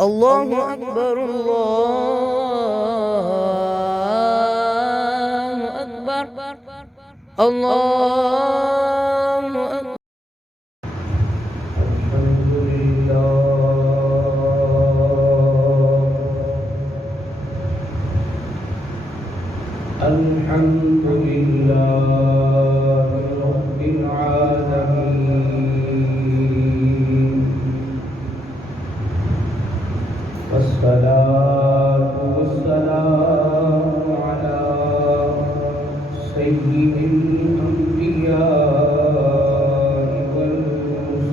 الله أكبر الله أكبر الله أكبر. الحمد لله رب العالمين، والصلاة والسلام على سيد الأنبياء والمرسلين،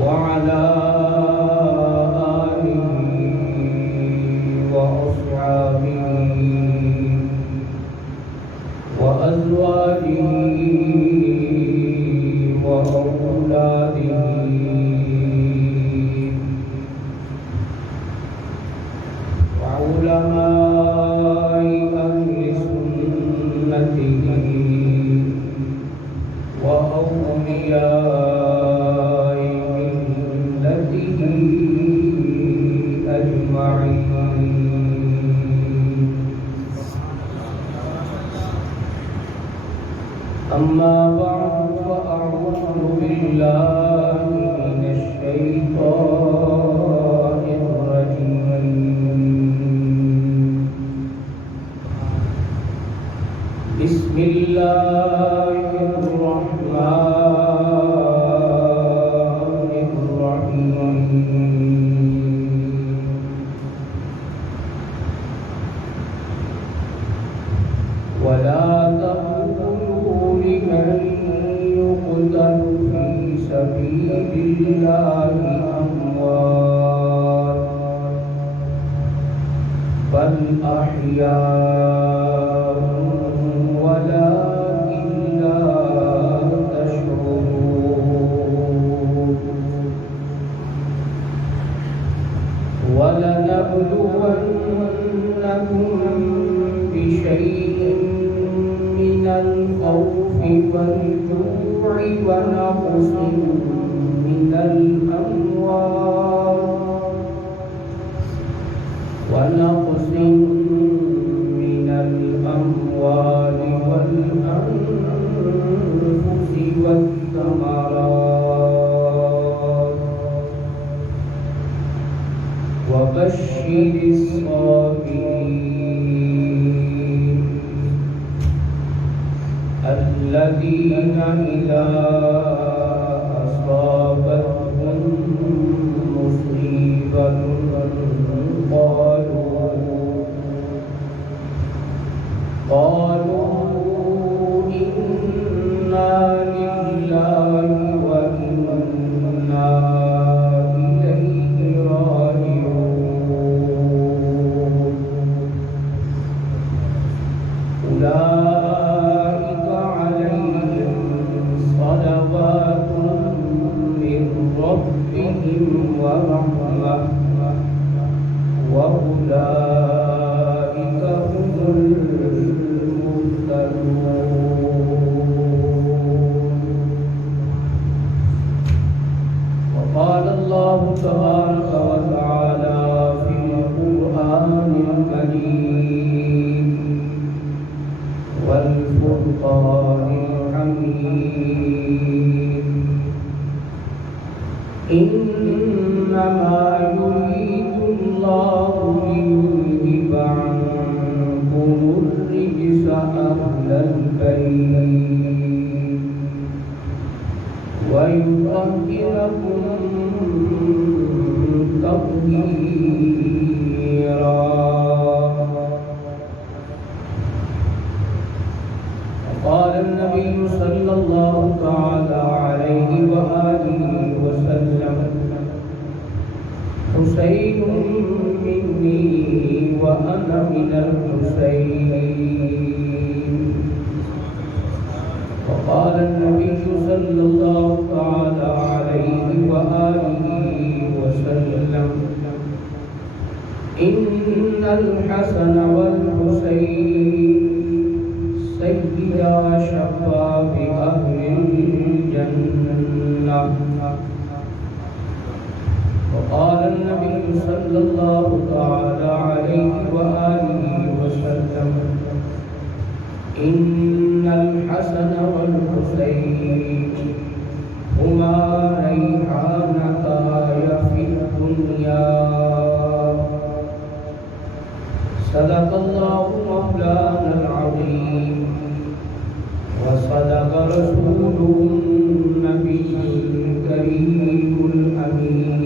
وعلى وأزواجه وأولاده وعلماء أهل سنته وأولياء ملته أجمعين. أما بعد فأعوذ بالله من الشيطان الرجيم. بسم الله الرحمن الرحيم. ولا تقولوا لمن يقتل في سبيل الله أموات، بل أحياء ولكن لا تشعرون. ولنبلونكم بشيء من الخوف والجوع ونقص من الأموال والأنفس والثمرات، وبشر الصابرين الذين إذا أصابتهم مصيبة قالوا إنا لله وإنا إليه راجعون. أولئك عليهم صلوات من ربهم ورحمة، وأولئك هم المهتدون. وقال الله تبارك وتعالى في القرآن الكريم والفرقان الحميد: إنما يريد الله ليذهب عنكم الرجس أهل البيت ويطهركم تطهيرا. قال النبي صلى الله تعالى عليه وآله وسلم: حسين مني وأنا من الحسين. وقال النبي صلى الله تعالى عليه وآله وسلم: إن الحسن والحسين سيدا شباب أهل الجنة وقال النبي صلى الله تعالى عليه وآله وسلم إن الحسن والحسين هما ريحانتاي في الدنيا. صدق الله مولانا العظيم وصدق رسوله النبي الكريم الأمين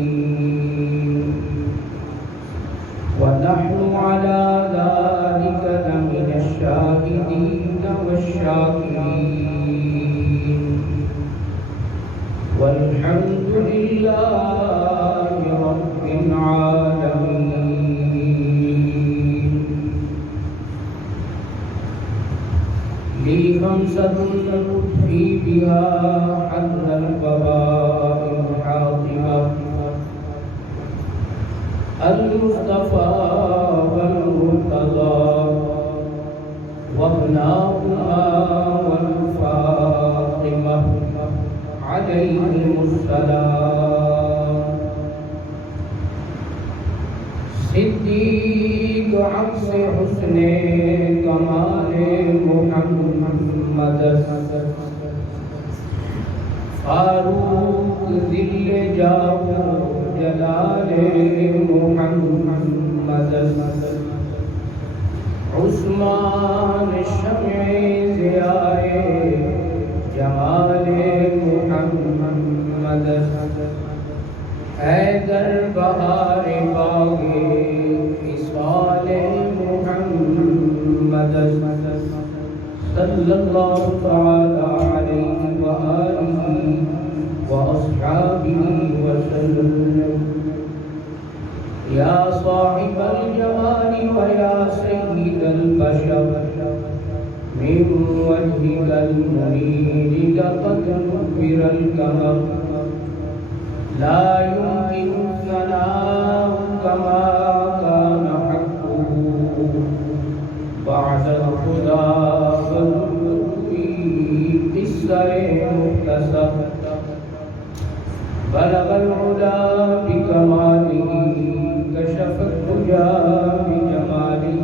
ونحن على ذلك لمن الشاهدين والشاكرين والحمد لله رب العالمين. لي خمسة أطفي بها حد القضاء الحاطمة المصطفى والمرتضى وابناهما والفاطمة عليهم السلام. صدیق عکس حسن کمال محمد فاروق ذل جاه جلال محمد عثمان شمع ضیاء جمال محمد حیدر بہار باغ وصال محمد صلی اللہ تعالی علیہ وآلہ وأصحابہ وسلم. یا صاحب الجمال ویا سید البشر من وجهك المنير لقد نور القمر لا يمكن الثناء كما كان حقه بعد الخدا فالنور قصر مختصر بلغ العلا بكماله كشف الدجى بجماله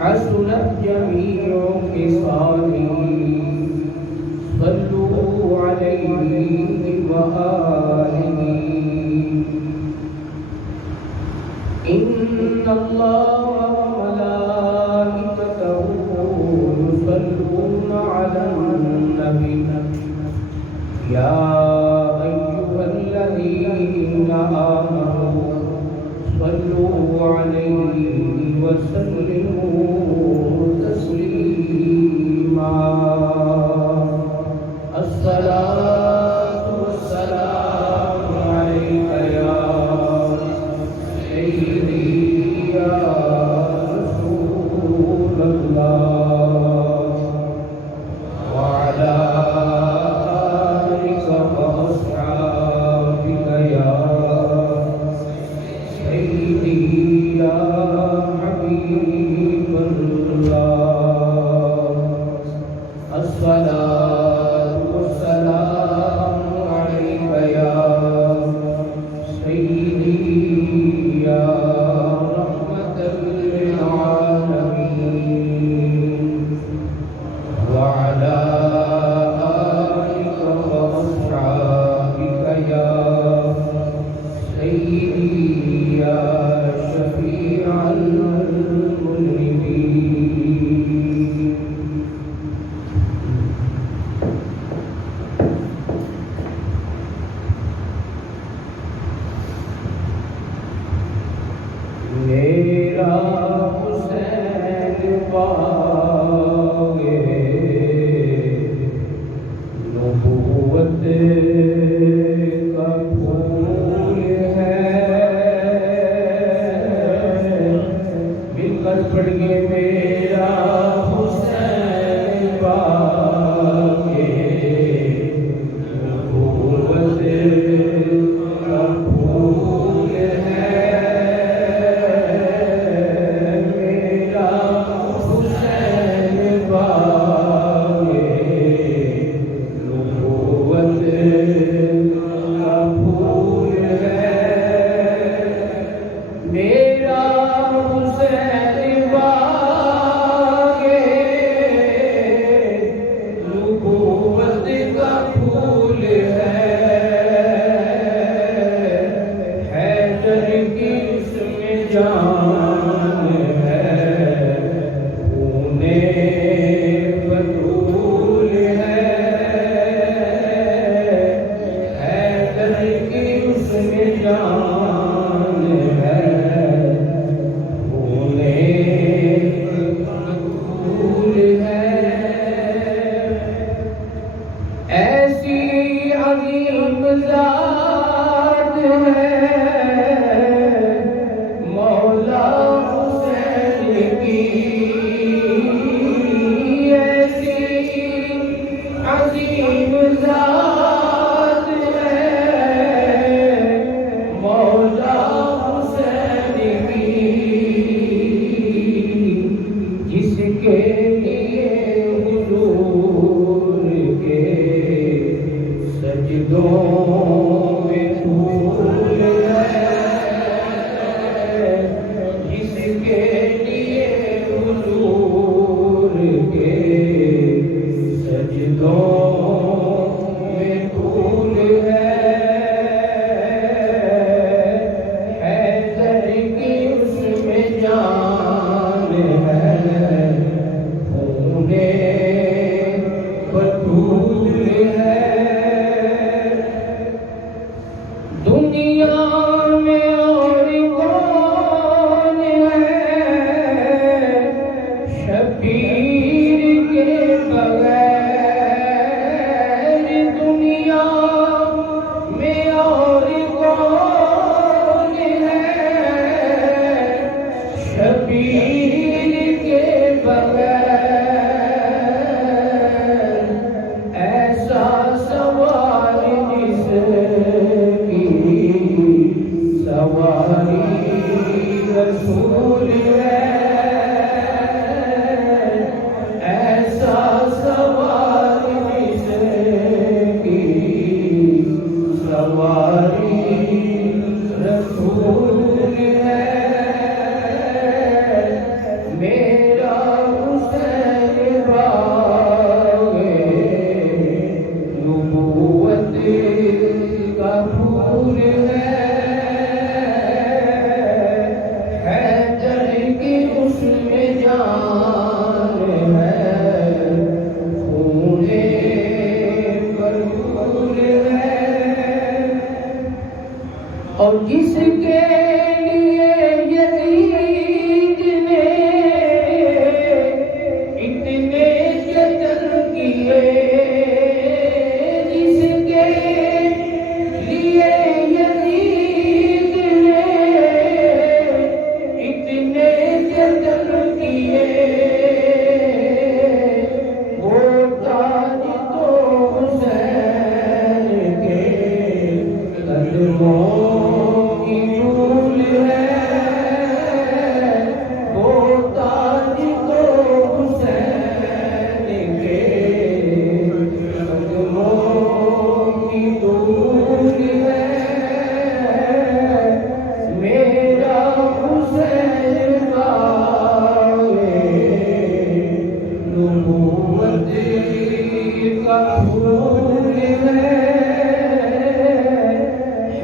حسنت جميع خصاله صلوا عليه وآله. إن الله وملائكته يصلون على النبي يا أيها الذين آمنوا صلوا عليه وسلموا تسليما. الصلاة والسلام عليك يا سيدي يا رسول الله وعلى آلك وأصحابك يا سيدي يا حبيب الله. ایسی عظیم ذات ہے مولا حسین کی، ایسی عظیم ذات ہے مولا حسین کی، جس کے لیے حضور کے سجدوں میں پھول ہے، جس کے لیے حضور کے سجدوں میں پھول ہے، حیدر کی اس میں جان ہے، خون بطول ہے، دنیا میں اور کون ہے شبیر کے بغیر، دنیا میں اور کون ہے شبیر کے بغیر، ایسا سوار جس کی سواری رسول ہے، ایسا سوار جس کی سواری رسول ہے، میرا حسین باغ نبوت کا پھول ہے، حیدر کی اس میں جان ہے، خون بطول ہے، اور جس کے لیے یزید نے اتنے جتن کیے، جس کے لیے یزید نے اتنے جتن کیے، وہ تاج تو حسین کے قدموں کی دھول ہے، وہ تاج تو حسین کے قدموں کی دھول ہے، میرا حسین باغ نبوت کا پھول ہے،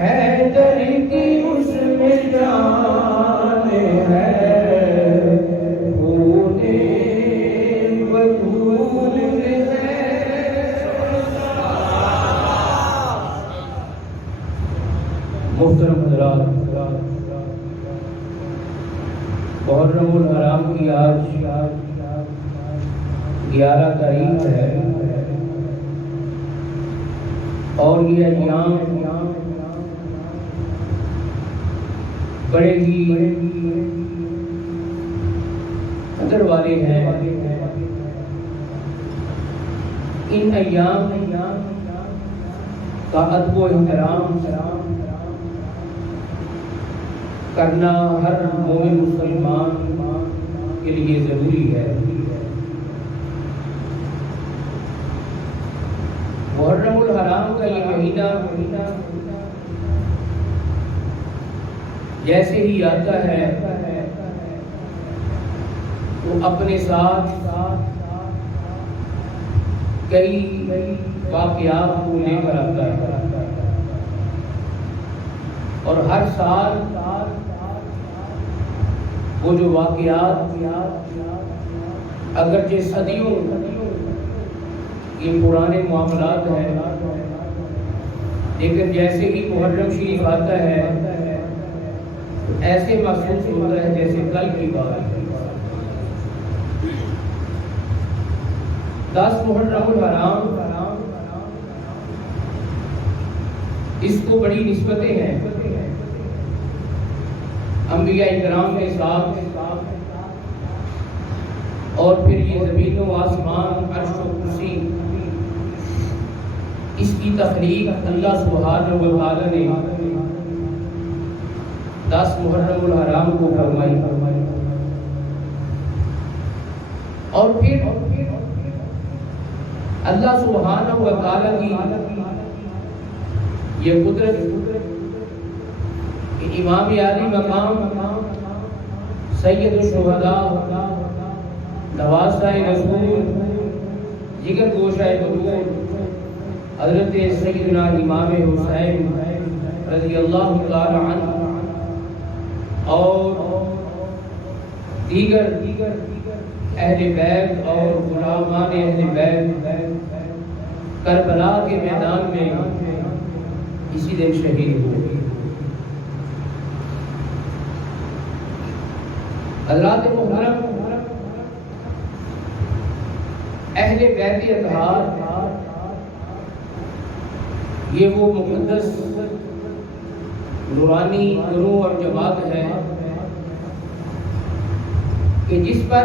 حیدر کی اس میں جان ہے، خون بطول ہے۔ محترم حضرات، محرم الحرام کی آج 11 تاریخ ہے، اور یہ ایام بڑے ہی قدر والے ہیں۔ ان ایام کا ادب و احترام کرنا ہر مومن مسلمان کے لیے ضروری ہے۔ محرم الحرام کا یہ مہینہ جیسے ہی آتا ہے تو اپنے ساتھ کئی واقعات کو لے کر آتا ہے، اور ہر سال وہ جو واقعات اگرچہ صدیوں یہ پرانے معاملات ہیں، لیکن جیسے ہی محرم شریف آتا ہے ایسے محسوس ہوتا ہے جیسے کل کی بات ہے۔ 10 محرم الحرام اس کو بڑی نسبتیں ہیں انبیاء کرام کے ساتھ، اور پھر یہ زمین و آسمان، عرش و کرسی، اس کی تخلیق اللہ سبحانہ و تعالی نے 10 محرم الحرام کو فرمائی، اور پھر اللہ سبحانہ و تعالی کی یہ قدرت کہ امام عالی مقام سید الشہداء، نواسہ رسول، جگر گوشہ قبول حضرت سیدنا امام حسین رضی اللہ تعالی عنہ اور دیگر اہل بیت اور غلامان اہل بیت کربلا کے میدان میں اسی دن شہید ہوئے۔ حضرات محترم، اہل بیت اطہار یہ وہ مقدس نورانی گروہ اور جماعت ہے کہ جس پر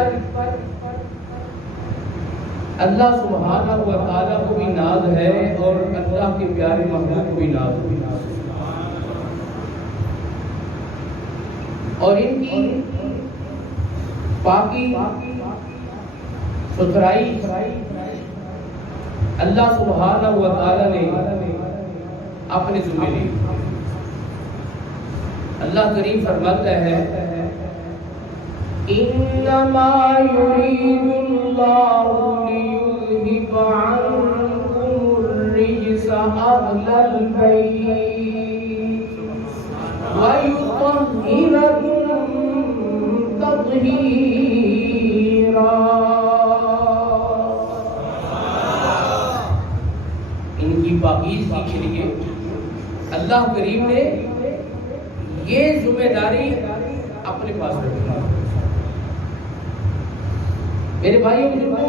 اللہ سبحانہ و تعالیٰ کو بھی ناز ہے اور اللہ کے پیارے محبوب کو بھی ناز ہے، اور ان کی پاکی ستھرائی اللہ سبحانہ و تعالیٰ نے اپنے ذمہ لی۔ اللہ کریم فرماتا ہے انما يريد الله ليذهب عنكم الرجس اهل البيت ويطهركم تطهيرا۔ ان کی پاکیزگی کے لیے اللہ کریم نے یہ ذمہ داری اپنے پاس رکھی۔ میرے بھائیوں بزرگوں،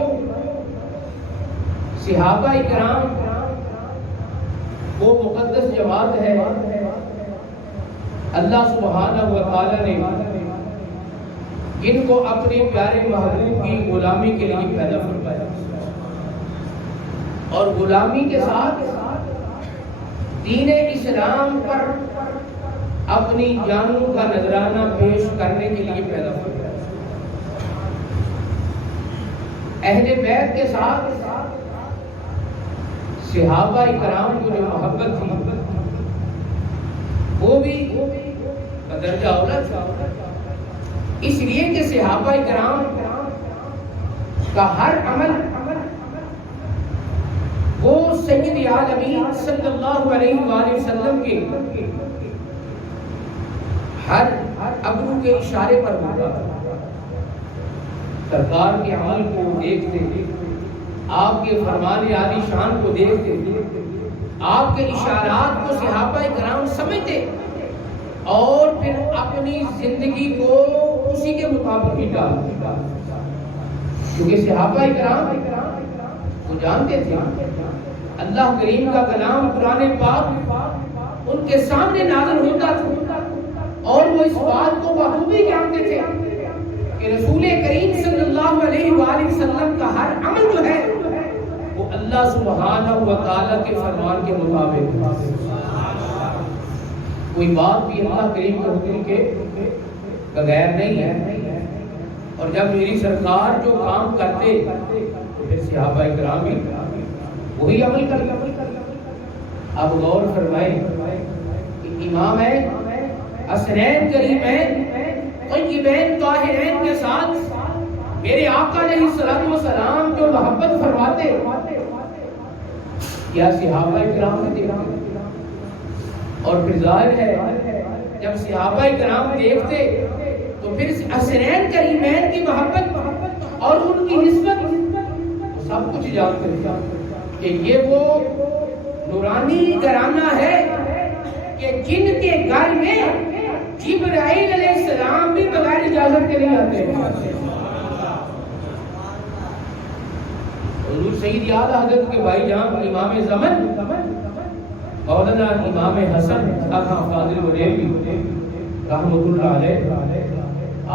صحابہ کرام وہ مقدس جماعت ہے اللہ سبحانہ و تعالی نے جن کو اپنے پیارے محبوب کی غلامی کے لیے پیدا فرمایا، اور غلامی کے ساتھ دین اسلام پر اپنی جانوں کا نذرانہ پیش کرنے کے لیے پیدا فرمایا۔ اہل بیت کے ساتھ صحابہ کرام کو جو محبت تھی وہ بھی بدرجہ اولا تھا، اس لیے کہ صحابہ کرام کا ہر عمل وہ سید عالمین صلی اللہ علیہ وآلہ وسلم کے ہر ابرو کے اشارے پر ہوتا تھا۔ سرکار کے عمل کو دیکھتے، آپ کے فرمان عالی شان کو دیکھتے، آپ کے اشارات کو صحابہ کرام سمجھتے اور پھر اپنی زندگی کو اسی کے مطابق ہی ڈالتے، کیونکہ صحابہ کرام وہ جانتے تھے اللہ کریم کا کلام قرآن پاک ان کے سامنے نازل ہوتا تھا، اور وہ اس بات کو بخوبی جانتے تھے کہ رسول کریم صلی اللہ علیہ وآلہ وسلم کا ہر عمل جو ہے وہ اللہ سبحانہ و تعالیٰ کے فرمان کے مطابق، کوئی بات بھی اللہ کریم کے حکم کے بغیر نہیں ہے۔ اور جب میری سرکار جو کام کرتے تو پھر صحابہ کرام بھی وہی عمل کرتے۔ اب غور فرمائیں کہ امام حسنین کریمین طیبین طاہرین کے ساتھ میرے آقا علیہ السلام جو محبت فرماتے، کیا صحابہ کرام نے دیکھا؟ اور پھر ظاہر ہے جب صحابہ کرام دیکھتے تو پھر حسنین کریمین کی محبت اور ان کی نسبت سب کچھ جانتے تھے کہ یہ وہ نورانی گھرانہ ہے کہ جن کے گھر میں جبرائیل علیہ السلام بھی بغیر اجازت کے نہیں آتے ہیں۔ حضور سید اعلیٰ حضرت کے بھائی جان امام زمن مولانا امام حسن آقا فاضل بریلوی رحمۃ اللہ علیہ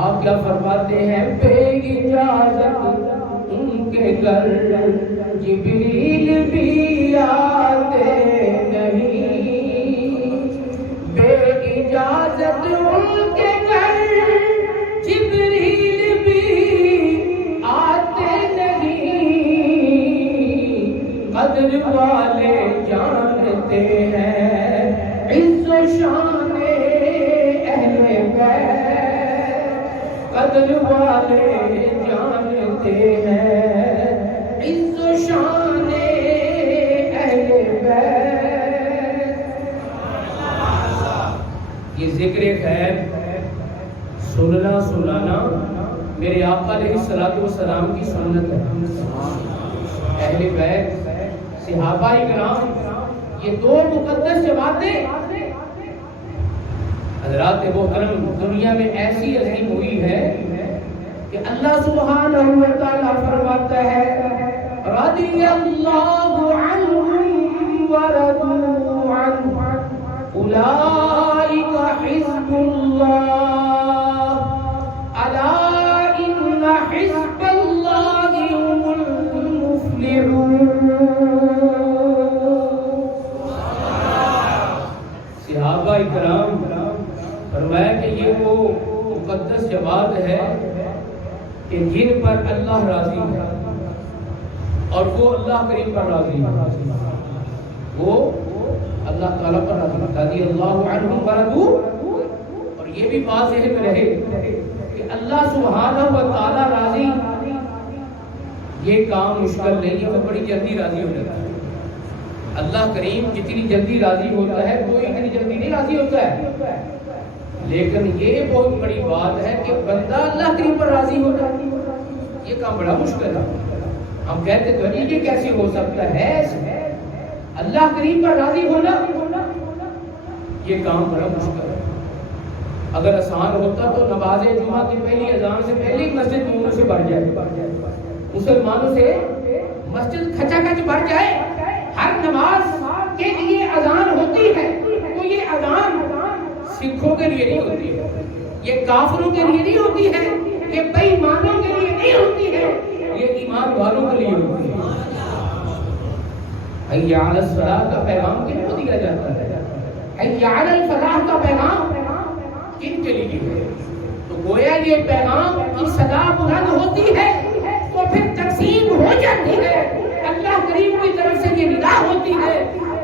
آپ کیا فرماتے ہیں؟ بے اجازت ان کے گھر جبریل بھی آتے نہیں، بے اجازت ان کے گھر جبریل بھی آتے نہیں، قدر والے جانتے ہیں عز و شان اہل بیت، قدر والے جانتے ہیں عز و شان اہل بیت۔ یہ ذکر خیر سننا سنانا میرے آقا علیہ الصلوۃ والسلام کی سنت ہے۔ اہل بیت صحابہ کرام یہ دو مقدس جماعتیں حضرات محترم دنیا میں ایسی عظیم ہوئی ہے کہ اللہ سبحانہ و تعالیٰ فرماتا ہے رضی اللہ عنہم ورضوا عنہ اولئک حزب اللہ الا ان حزب اللہ هم المفلحون۔ صحابہ کرام فرمایا کہ یہ وہ مقدس جماعت ہے کہ جن پر اللہ راضی ہے اور وہ اللہ کریم پر راضی ہے، وہ اللہ تعالیٰ پر راضی ہے، رضی اللہ عنہم ورضوا، اور یہ بھی بات ذہن میں رہے کہ اللہ سبحانہ و تعالیٰ راضی یہ کام مشکل نہیں ہے، وہ بڑی جلدی راضی ہو جاتا ہے۔ اللہ کریم جتنی جلدی راضی ہوتا ہے کوئی اتنی جلدی نہیں راضی ہوتا ہے، لیکن یہ بہت بڑی بات ہے کہ بندہ اللہ کریم پر راضی ہو جائے، یہ کام بڑا مشکل ہے۔ ہم کہتے تو نہیں یہ کیسے ہو سکتا ہے، اللہ کریم پر راضی ہونا یہ کام بڑا مشکل ہے۔ اگر آسان ہوتا تو نماز جمعہ کی پہلی اذان سے پہلے ہی مسجد مومنوں سے بھر جائے، مسلمانوں سے مسجد کھچا کھچ بھر جائے۔ ہر نماز کے لیے اذان ہوتی ہے تو یہ اذان سکھوں کے لیے نہیں ہوتی ہے، یہ کافروں کے لیے نہیں ہوتی ہے، یہ بے ایمانوں کے لیے نہیں ہوتی ہے، یہ ایمان والوں کے لیے ہوتی ہے۔ حی علی الصلاۃ کا پیغام کن کو دیا جاتا ہے؟ حی علی الفلاح کا پیغام کن کے لیے ہے؟ تو گویا یہ پیغام کی صدا بلند ہوتی ہے تو پھر تقسیم ہو جاتی ہے، اللہ کریم کی طرف سے یہ ندا ہوتی ہے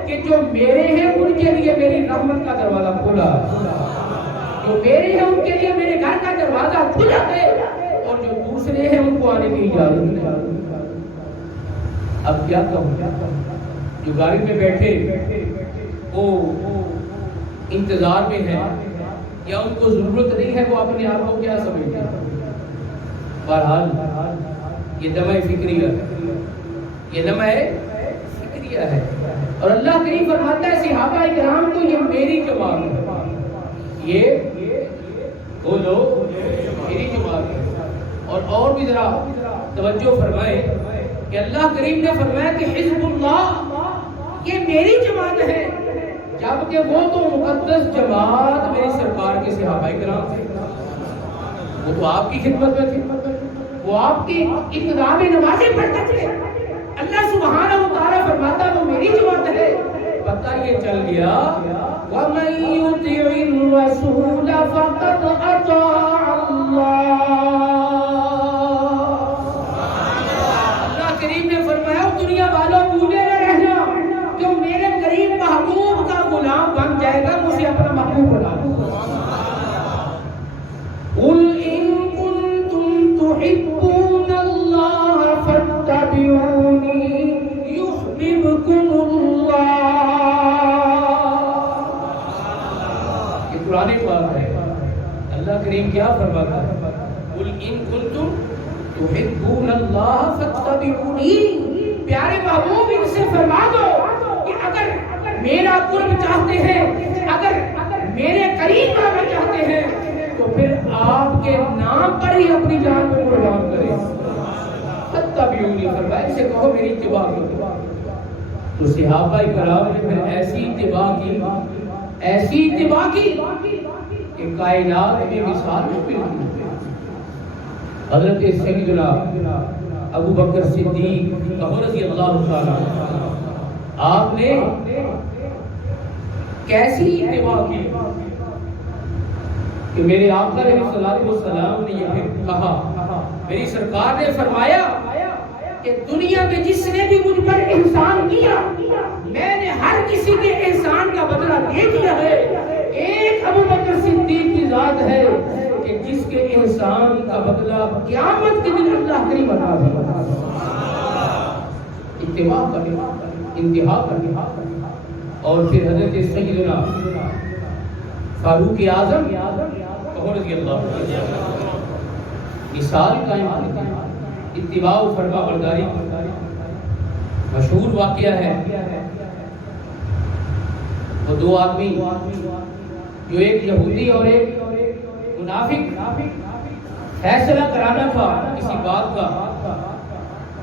کہ جو میرے ہیں ان کے لیے میری رحمت کا دروازہ کھلا ہے، جو میرے ہیں ان کے لیے میرے گھر کا دروازہ کھلا ہے، اور جو دوسرے ہیں ان کو آنے کی اجازت ہے۔ اب کیا کہوں، جو گاڑی میں بیٹھے وہ انتظار میں ہیں یا ان کو ضرورت نہیں ہے، وہ اپنے آپ کو کیا سمجھتے ہیں؟ بہرحال یہ دمع فکریہ ہے، یہ دمع فکریہ ہے، اور اللہ کریم فرماتا ہے صحابہ کرام کو یہ میری جماعت ہے، یہ وہ لوگ میری جماعت ہے۔ اور بھی ذرا توجہ فرمائے کہ اللہ کریم نے فرمایا کہ حزب اللہ یہ میری جماعت ہے، جبکہ وہ تو مقدس جماعت میری سرکار کے صحابہ کرام تھے، وہ تو آپ کی خدمت میں تھے، وہ آپ کی ابتدا میں نمازیں پڑھتے تھے۔ اللہ سبحانہ و تعالیٰ فرماتا وہ میری جماعت ہے، پتہ یہ چل گیا وَمَن يُطِعِ الرَّسُولَ فَقَدْ أَطَاعَ اللَّهَ۔ اللہ کریم نے فرمایا دنیا والوں بھولے نہ رہنا، جو میرے قریب محبوب کا غلام بن جائے گا مجھے اپنا محبوب بنا لو۔ قُلْ إِن كُنتُمْ تُحِبُّونَ اللَّهَ فَاتَّبِعُونِي يُحْبِبْكُمُ اللَّهُ۔ یہ قرآن پاک ہے، اللہ کریم کیا فرماتا ہے؟ قُلْ إِن كُنتُمْ تُحِبُّونَ اللَّهَ فَاتَّبِعُونِي، پیارے محبوب ان سے فرما دو کہ اگر میرا قرب چاہتے ہیں، اگر میرے قریب آنا چاہتے ہیں تو پھر آپ کے نام پر ہی اپنی جان کو قربان کریں۔ فتبعونی، فرمایا ان سے کہو میری اتباع کرو۔ تو صحابہ کرام نے پھر ایسی اتباع کی کہ کائنات میں مثال نہیں ملتی۔ حضرت سیدنا ابو بکر صدیق رضی اللہ تعالیٰ آپ نے کیسی اتباع کی کہ میرے آقا علیہ السلام نے یہ کہا، میری سرکار نے فرمایا کہ دنیا میں جس نے بھی مجھ پر احسان کیا میں نے ہر کسی کے احسان کا بدلہ دے دیا ہے، ایک ابو بکر صدیق کی ذات ہے کہ جس کے احسان کا بدلہ قیامت کے دن اللہ کریم عطا فرمائے گا۔ اتباع کریں، انتہا کریں۔ اور پھر حضرت سیدنا فاروق اعظم رضی اللہ عنہ مثال قائم کرتے ہیں اتباع و فرما برداری۔ مشہور واقعہ ہے وہ دو آدمی جو ایک یہودی اور ایک منافق فیصلہ کرانا تھا کسی بات کا،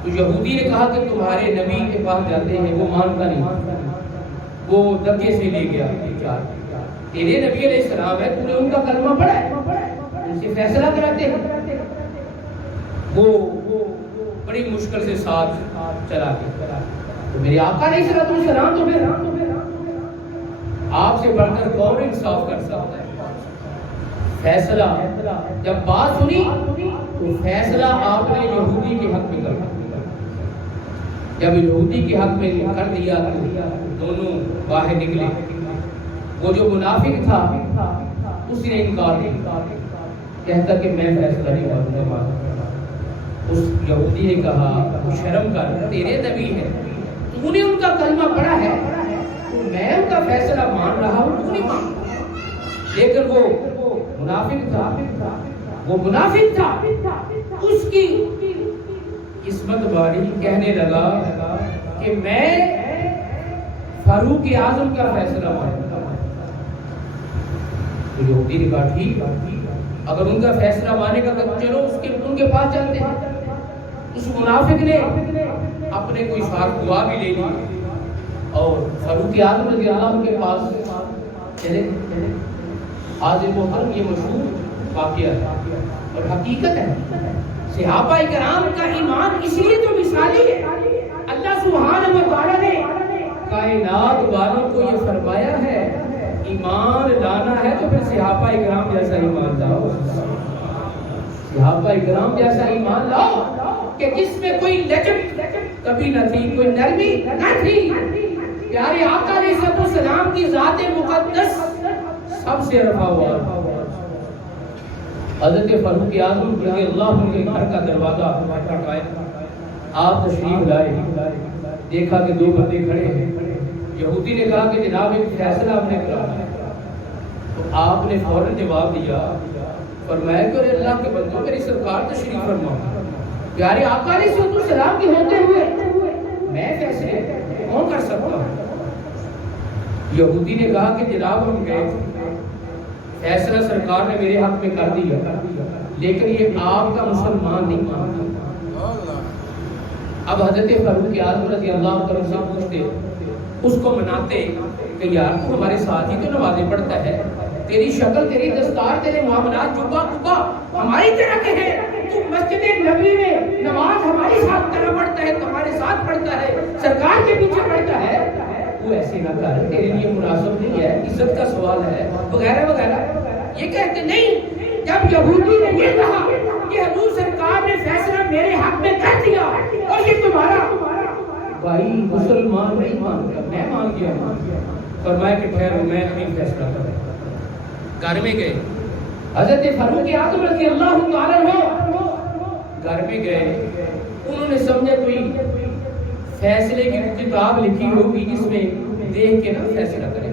تو یہودی نے کہا کہ تمہارے نبی کے پاس جاتے ہیں، وہ مانتا نہیں، وہ دھکے سے لے گیا، تیرے نبی علیہ السلام ہے، تو نے ان کا کلمہ پڑھا ہے، ان سے فیصلہ کراتے ہیں۔ وہ بڑی مشکل سے ساتھ چلا گیا، تو میرے آقا علیہ السلام تو پھر آپ سے بڑھ کر کون انصاف کر سکتا ہے؟ فیصلہ جب بات سنی تو فیصلہ آپ نے یہودی کے حق میں کر دیا۔ جب یہودی کے حق میں کر دیا تو دونوں باہر نکلے۔ وہ جو منافق تھا اس نے انکار کیا، کہتا کہ میں فیصلہ نہیں کروں گا۔ اس یہودی نے کہا شرم کر، تیرے نبی ہے، تو نے ان کا کلمہ پڑھا ہے، تو میں ان کا فیصلہ مان رہا ہوں، تو نہیں مان۔ لیکن وہ منافق تھا، اس کی قسمت باری، کہنے لگا کہ میں فاروق اعظم کا فیصلہ مانوں گا۔ تو یہودی نے کہا ٹھیک، اگر ان کا فیصلہ مانے کا تو چلو ان کے پاس چلتے ہیں۔ اس منافق نے اپنے کوئی ساتھ دعا بھی لے لی اور فاروق اعظم رضی اللہ عنہ کے پاس چلے۔ حاضر محترم یہ مشہور واقعہ ہے اور حقیقت ہے۔ صحابہ کرام کا ایمان اس لیے تو مثالی ہے، اللہ سبحانہ و تعالیٰ نے کائنات والوں کو یہ فرمایا ہے ایمان لانا ہے تو پھر صحابہ کرام جیسا ایمان لاؤ، صحابہ کرام جیسا ایمان لاؤ کہ جس میں کوئی لچک کبھی نہ تھی، کوئی نرمی نہ تھی۔ پیارے آقا علیہ السلام کی ذات مقدس سب سے رفع ہوا۔ حضرت فاروق اعظم رضی اللہ عنہ کے گھر کا دروازہ کھٹکھٹایا، آپ تشریف لائے، دیکھا کہ دو بندے کھڑے ہیں۔ یہودی نے کہا کہ جناب ایک فیصلہ ہم نے کرا ہے، تو آپ نے فوراً جواب دیا، فرمایا کہ اللہ کے بندوں میری سرکار تشریف فرما، پیارے آقا علیہ السلام کے ہوتے ہوئے میں فیصلے کون کر سکتا ہوں؟ یہودی نے کہا کہ جناب ہم گئے، فیصلہ سرکار نے میرے حق میں کر دیا، لیکن یہ آپ کا مسلمان نہیں مانتا۔ اب حضرت فاروق اعظم رضی اللہ عنہ سے پوچھتے، اس کو مناتے کہ یار تو ہمارے ساتھ ہی تو نمازیں پڑھتا ہے، تیری شکل، تیری دستار، تیرے معاملات جبہ کبا ہماری طرح کے ہیں، تو مسجد نبی میں نماز ہماری ساتھ طرح پڑھتا ہے، تمہارے ساتھ پڑھتا ہے، سرکار کے پیچھے پڑھتا ہے، وہ ایسے نہ کر، تیرے لیے مناسب نہیں ہے، عزت کا سوال ہے، وغیرہ وغیرہ۔ یہ کہتے نہیں، جب یہودی نے یہ کہا کہ حضور سرکار نے فیصلہ میرے حق میں کر دیا اور یہ تمہارا بھائی مسلمان نہیں مانتا، میں مان گیا، فرمایا کہ ٹھہرو میں نہیں فیصلہ کروں۔ گھر میں گئے، حضرت فاروق اعظم رضی اللہ تعالیٰ عنہ گھر میں گئے، انہوں نے سمجھا کوئی فیصلے کی کتاب لکھی ہوگی جس میں دیکھ کے نہ فیصلہ کرے۔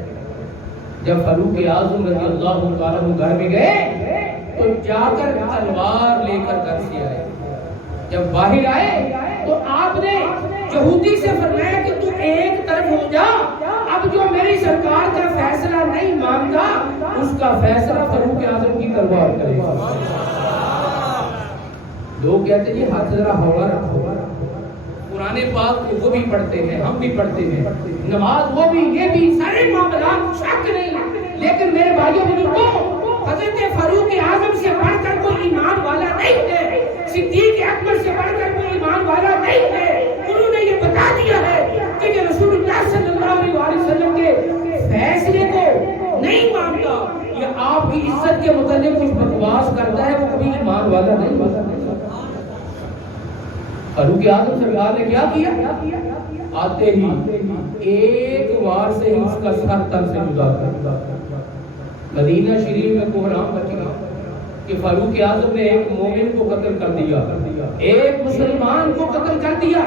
جب فاروق اعظم رضی اللہ تعالیٰ عنہ گھر میں گئے تو جا کر تلوار لے کر گھر سے آئے۔ جب باہر آئے تو آپ نے یہودی سے فرمایا کہ تو ایک طرف ہو جا، اب جو میری سرکار کا فیصلہ نہیں مانتا اس کا فیصلہ فاروق اعظم کی تلوار کرے گا۔ لوگ کہتے ہیں ہاتھ ذرا ہوا رکھو، قرآن پاک کو وہ بھی پڑھتے ہیں، ہم بھی پڑھتے ہیں، نماز وہ بھی، یہ بھی، سارے معاملات شک نہیں، لیکن میرے بھائیوں بزرگوں، حضرت فاروق اعظم سے بڑھ کر کوئی ایمان والا نہیں ہے، صدیق اکبر سے بڑھ کر کوئی ایمان والا نہیں ہے۔ انہوں نے یہ بتا دیا ہے کہ جو رسول اللہ صلی اللہ علیہ وسلم کے فیصلے کو نہیں مانتا یا آپ کی عزت کے متعلق کچھ بکواس کرتا ہے، وہ کبھی ایمان والا نہیں ہوتا۔ فاروق اعظم سرکار نے کیا کیا؟ آتے ہی ایک وار سے ہی اس کا سر تن سے جدا کر مدینہ شریف میں کوہرام مچ گیا کہ فاروق اعظم نے ایک مومن کو قتل کر دیا، ایک مسلمان کو قتل کر دیا۔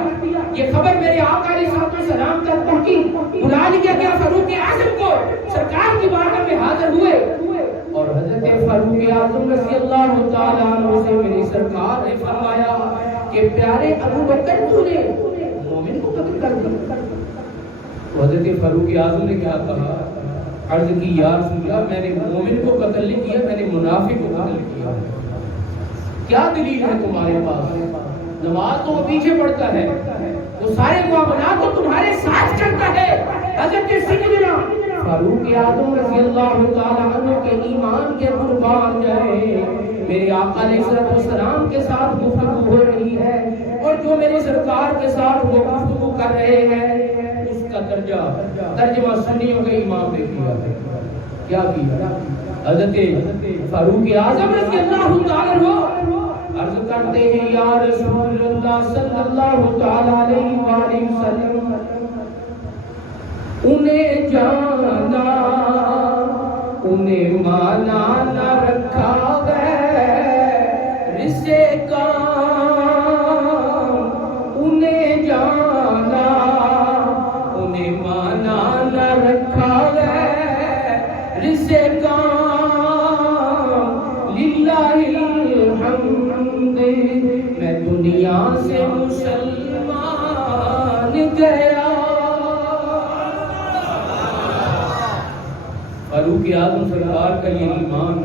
یہ خبر میرے آقا علیہ الصلوۃ والسلام تک پہنچی، بلا لیا گیا فاروق اعظم کو، سرکار کی بارگاہ میں حاضر ہوئے اور حضرت فاروق اعظم رضی اللہ تعالیٰ عنہ سے میری سرکار نے فرمایا کہ پیارے ابو بکر تو نے مومن کو قتل کر دیا۔ تو حضرت فاروق اعظم نے کیا کہا؟ عرض کی یا رسول اللہ، میں نے مومن کو قتل نہیں کیا، میں نے منافق کو قتل کیا۔ کیا دلیل ہے تمہارے پاس؟ نماز تو وہ پیچھے پڑھتا ہے، وہ سارے معاملات تو تمہارے ساتھ کرتا ہے۔ حضرت سیدنا فاروق اعظم رضی اللہ تعالیٰ عنہ کے ایمان کے قربان جائے، میرے آقا علیہ السلام کے ساتھ گفتگو ہو رہی ہے اور جو میری سرکار کے ساتھ وہ گفتگو کر رہے ہیں اس کا ترجمہ سنیوں کے امام نے کیا ہے۔ کیا کیا؟ حضرت فاروق اعظم رضی اللہ تعالیٰ عنہ عرض کرتے ہیں یا رسول اللہ صلی اللہ تعالیٰ علیہ وآلہ وسلم، انہیں جانا انہیں مانا نہ رکھا غیر سے کام، انہیں جانا انہیں مانا نہ رکھا غیر سے کام، للہ الحمد میں دنیا سے مسلمان گیا۔ فاروق اعظم سرکار کا یہ ایمان،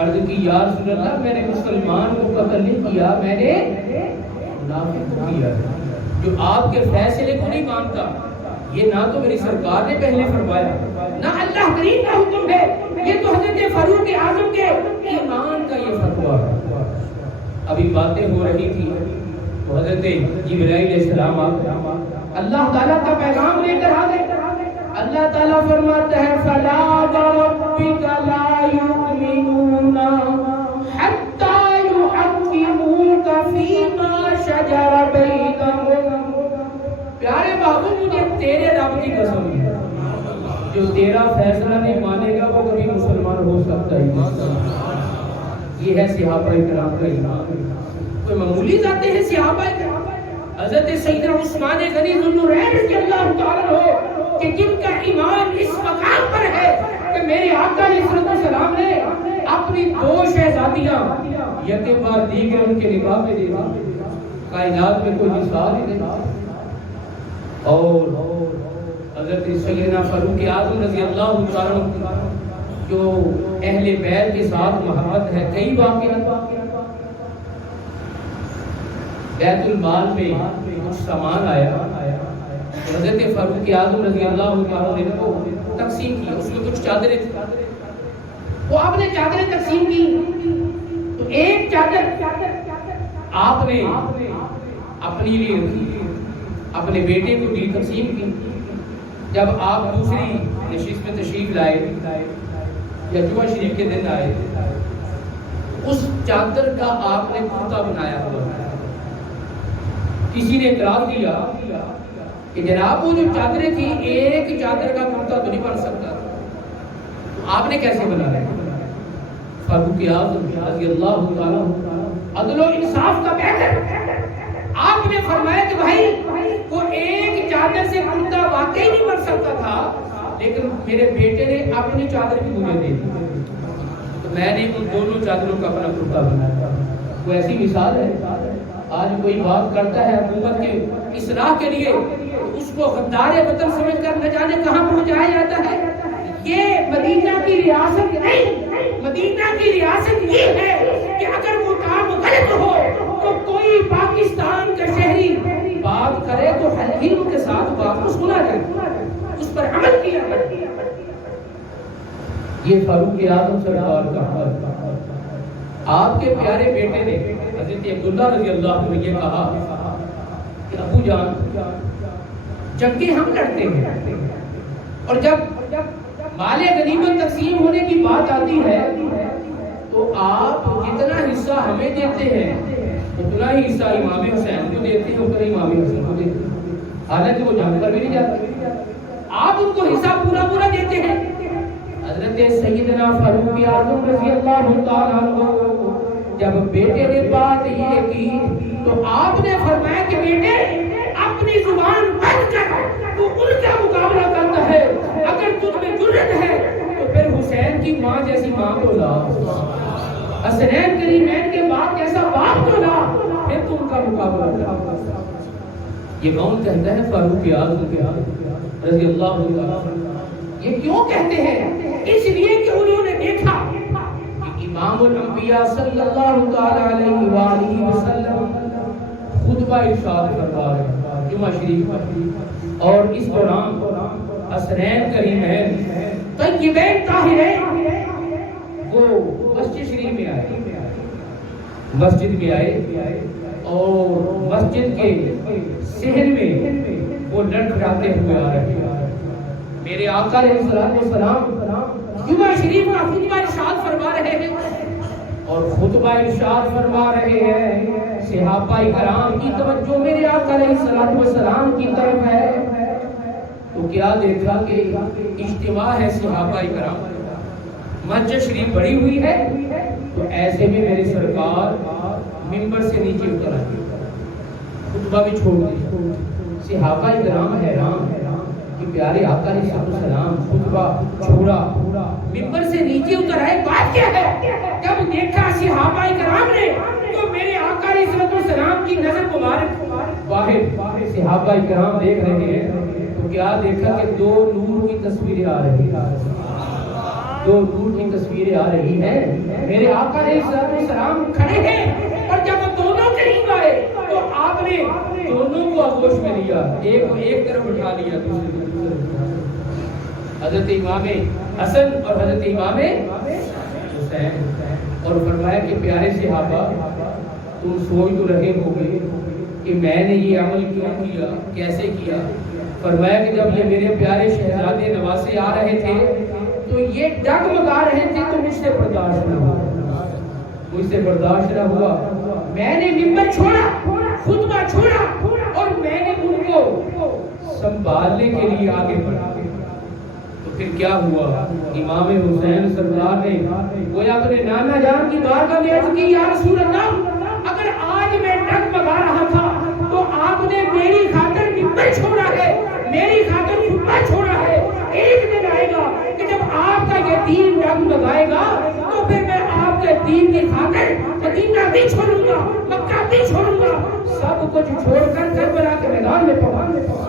عرض کی یا رسول اللہ، میں نے مسلمان کو قتل نہیں کیا، میں نے منافق کو کیا ہے۔ جو آپ کے فیصلے کو نہیں مانتا، یہ نہ تو میری سرکار نے پہلے فرمایا، نہ اللہ کریم کا حکم ہے، یہ تو حضرت فاروق اعظم کے ایمان کا یہ فتویٰ ہے۔ ابھی باتیں ہو رہی تھی تو حضرت جبرائیل علیہ السلام اللہ تعالیٰ کا پیغام لے کر آ گئے۔ اللہ تعالیٰ فرماتا ہے فَلَا وَرَبِّكَ لَا يُؤْمِنُونَ حَتَّى يُحَكِّمُوكَ فِي مَا شَجَرَ بَيْنَهُمْ۔ پیارے محبوب، مجھے تیرے رب کی قسم ہے، جو تیرا فیصلہ نہیں مانے گا وہ کبھی مسلمان ہو سکتا ہی نہیں۔ یہ ہے صحابہ کرام کا ایمان۔ کوئی معمولی ذاتیں ہیں صحابہ کرام؟ حضرت سیدنا عثمان غنی ذو النورین رضی اللہ تعالیٰ عنہ کہ جن کا ایمان اس مقام پر ہے کہ میرے آقا علیہ السلام نے اپنی 2 شہزادیاں یکے بعد دیگر ان کے نکاح میں دے دی، کائنات میں کوئی مثال ہی نہیں۔ اور حضرت سیدنا فاروق اعظم رضی اللہ تعالیٰ عنہ جو اہل بیت کے ساتھ محبت ہے، کئی واقعات، بیت المال میں کچھ سامان آیا، حضرت فاروق اعظم رضی اللہ تعالیٰ عنہ نے تقسیم کیا، اس میں کچھ چادریں تھیں، وہ آپ نے چادریں تقسیم کی تو ایک چادر آپ نے اپنی لیے رکھی، اپنے بیٹے کو دی، تقسیم کی۔ جب آپ دوسری نشست میں تشریف لائے یا جمعہ شریف کے دن آئے، اس چادر کا آپ نے کرتا بنایا ہوا ہے۔ کسی نے اعتراض کیا کہ جناب وہ جو چادریں تھی، ایک چادر کا کرتا تو نہیں بن سکتا، تو آپ نے کیسے بنایا؟ فاروق اعظم رضی اللہ تعالیٰ عدل و انصاف کا بہتر، آپ نے فرمایا کہ بھائی وہ ایک چادر سے کرتا واقعی نہیں بن سکتا تھا، لیکن میرے بیٹے نے اپنی چادر بھی مجھے دے دی، تو میں نے ان دونوں چادروں کا اپنا کرتا بنایا۔ وہ ایسی مثال ہے، آج کوئی بات کرتا ہے حکومت کے اصلاح کے لیے، اس کو غدار وطن سمجھ کر نہ جانے کہاں پہنچایا جاتا ہے۔ یہ مدینہ کی ریاست نہیں، مدینہ کی ریاست یہ ہے کہ اگر وہ کام غلط ہو تو کوئی پاکستان کا شہری بات کرے تو حلیم کے ساتھ بات کو سنا جائے، اس پر عمل کیا جائے۔ یہ فاروق اعظم سرکار کا حال۔ آپ کے پیارے بیٹے نے حضرت عبداللہ رضی اللہ عنہ نے یہ کہا کہ ابو جان جنگیں ہم لڑتے ہیں، اور جب مال غنیمت تقسیم ہونے کی بات آتی ہے تو آپ جتنا حصہ ہمیں دیتے ہیں اتنا ہی حصہ امام حسین کو دیتے ہیں، اتنا ہی امام حسین کو دیتے ہیں، حالانکہ وہ جنگ پر بھی نہیں جاتے، آپ ان کو حصہ پورا دیتے ہیں۔ حضرت سیدنا فاروق اعظم رضی اللہ تعالیٰ عنہ جب بیٹے نے بات یہ کی تو آپ نے فرمایا کہ بیٹے اپنی زبان بند کر، تو ان کا مقابلہ کرتا ہے، اگر تجھ میں جرأت ہے تو پھر حسین کی ماں جیسی ماں کو لا، حسنین کریمین کے باپ جیسا باپ کو لا، پھر تم کا مقابلہ کر۔ یہ کون کہتا ہے؟ فاروق اعظم رضی اللہ عنہ۔ یہ کیوں کہتے ہیں؟ اس لیے کہ انہوں نے دیکھا کہ امام الانبیاء صلی اللہ تعالی علیہ وآلہ وسلم خطبہ ارشاد فرما رہے ہیں جمعہ شریف میں، اور اس دوران حسنین کریمین طیبین طاہرین وہ مسجد شریف میں آئے، مسجد میں آئے اور مسجد کے صحن میں وہ لڑکھڑاتے ہوئے آ رہے ہیں۔ میرے آقا علیہ السلام جمعہ شریف کا خطبہ ارشاد فرما رہے ہیں، اور خطبہ ارشاد فرما رہے ہیں، صحابہ کرام کی توجہ میرے آقا علیہ السلام کی طرف ہے، تو کیا دیکھا کہ اجتماع ہے صحابہ کرام، مسجد شریف بڑی ہوئی ہے، تو ایسے میں میرے سرکار منبر سے نیچے اتر آئے، خطبہ بھی چھوڑ دیا۔ صحابہ کرام حیران کہ پیارے آقا علیہ السلام خطبہ چھوڑا، منبر سے نیچے اتر آئے، بات کیا ہے؟ جب دیکھا صحابہ کرام نے تو میرے آقا علیہ السلام کی نظر مبارک باہر صحابہ کرام دیکھ رہے ہیں، تو کیا دیکھا کہ دو نور کی تصویریں آ رہی ہیں، دو نور کی تصویریں آ رہی ہیں، میرے آقا علیہ السلام کھڑے ہیں، اور جب دونوں قریب آئے تو آپ نے دونوں کو آغوش میں لیا، ایک طرف اٹھا لیا، دوسری طرف حضرت امام حسن اور حضرت امام حسین، اور فرمایا کہ پیارے صحابہ تم سوچ تو رہے ہوگے کہ میں نے یہ عمل کیوں کیا، کیسے کیا؟ فرمایا کہ جب یہ میرے پیارے شہزادے نواسے آ رہے تھے تو یہ ڈگمگا رہے تھے، تو مجھ سے برداشت نہ ہوا، مجھ سے برداشت نہ ہوا، میں نے منبر چھوڑا، خطبہ چھوڑا، اور میں نے ان کو سنبھالنے کے لیے آگے بڑھا۔ تو پھر کیا ہوا؟ امام حسین سرکار نے گویا اپنے نانا جان کی بارگاہ میں عرض کی، یا رسول اللہ اگر آج میں ڈگمگا رہا تھا تو آپ نے میری خاطر منبر چھوڑا ہے، میری خاطر خطبہ چھوڑا ہے، ایک دن آئے گا کہ جب آپ کا یہ دین ڈگمگائے گا تو پھر میں آپ کے دین کی خاطر مدینہ بھی چھوڑوں گا، مکہ بھی چھوڑوں گا، سب کچھ چھوڑ کر کربلا کے میدان میں پہنچا۔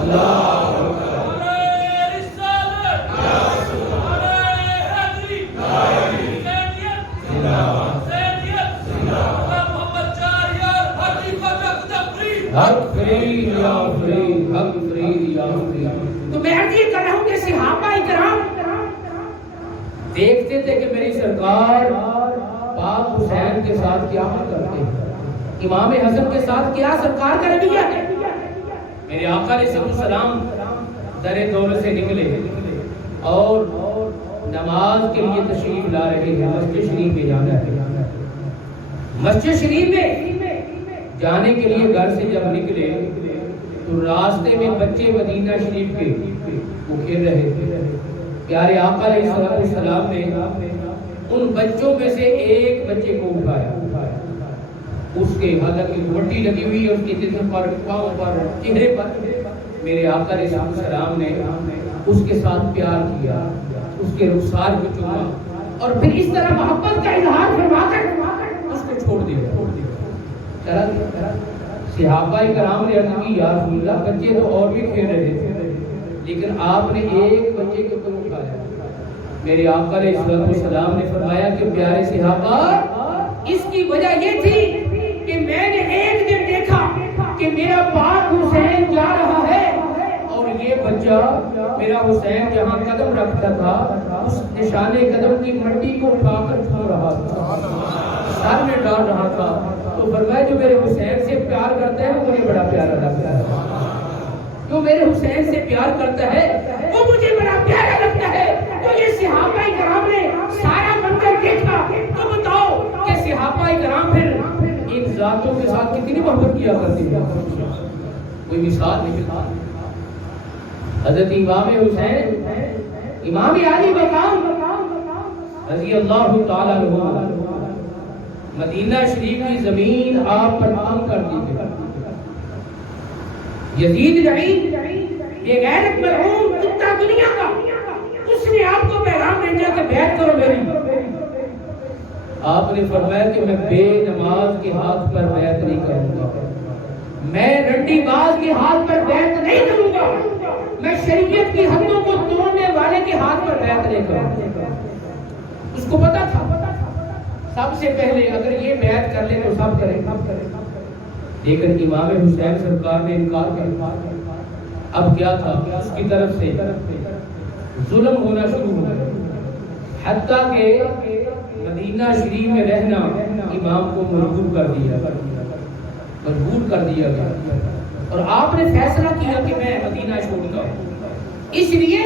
اللہ تو میں عرض یہ کر رہا ہوں کہ صحابہ کرام دیکھتے تھے کہ میری سرکار پاک حسین کے ساتھ کیا کرتے ہیں، امام حسن کے ساتھ کیا سرکار کا رویہ ہے۔ میرے آقا علیہ السلام در دولت سے نکلے اور نماز کے لیے تشریف لا رہے ہیں، مسجد شریف میں جانا ہے۔ مسجد شریف میں جانے کے لیے گھر سے جب نکلے تو راستے میں بچے مدینہ شریف کے وہ کھیل رہے تھے۔ پیارے آقا علیہ السلام نے ان بچوں میں سے ایک بچے کو اٹھایا، اس کے حالانکہ مٹی لگی ہوئی ہے اس کے جسم پر، پاؤں پر، چہرے پر، میرے آقا علیہ السلام نے اس کے ساتھ پیار کیا، اس کے رخسار کو چوما، اور پھر اس طرح محبت کا اظہار فرما کر اس کو چھوڑ دیا، چلا گیا۔ صحابہ کرام نے عرض کی، یا رسول اللہ بچے تو اور بھی کھیل رہے تھے لیکن آپ نے ایک بچے کو کیوں اٹھایا؟ میرے آقا علیہ السلام نے فرمایا کہ پیارے صحابہ اس کی وجہ یہ تھی کہ میں نے میرا پاک حسین جا رہا ہے اور یہ بچہ میرا حسین جہاں قدم رکھتا تھا اس نشان قدم کی مٹی کو اٹھا کر چھو رہا تھا، سر میں ڈال رہا تھا۔ تو فرمایا جو میرے حسین سے پیار کرتا ہے وہ مجھے بڑا پیارا لگتا ہے، جو میرے حسین سے پیار کرتا ہے وہ مجھے بڑا پیارا لگتا ہے۔ تو یہ صحابہ کرام نے سارا منظر دیکھا تو بتاؤ کہ صحابہ کرام پھر ان ذاتوں کے ساتھ کتنی محبت کیا کرتے ہیں، کوئی مثال نہیں۔ حضرت امام حسین امام علی مقام رضی اللہ تعالی عنہ مدینہ شریف کی زمین آپ پر عام کر دی گئی۔ یزید لعین یہ غیرت مرحوم کتا دنیا کا، اس نے آپ کو پیغام بھیجا کہ بیعت کرو میری۔ آپ نے فرمایا کہ میں بے نماز کے ہاتھ پر بیعت نہیں کروں گا، میں رنڈی باز کے ہاتھ پر بیعت نہیں کروں گا، میں شریعت کی حدوں کو توڑنے والے کے ہاتھ پر بیعت نہیں کروں گا۔ اس کو پتا تھا سب سے پہلے اگر یہ بیعت کر لے تو سب کریں، لیکن امام حسین سرکار نے انکار کیا۔ اب کیا تھا، اس کی طرف سے ظلم ہونا شروع ہو گیا، حتیٰ کہ مدینہ شریف میں رہنا امام کو مجبور کر دیا گیا، اور آپ نے فیصلہ کیا کہ میں مدینہ چھوڑتا ہوں، اس لیے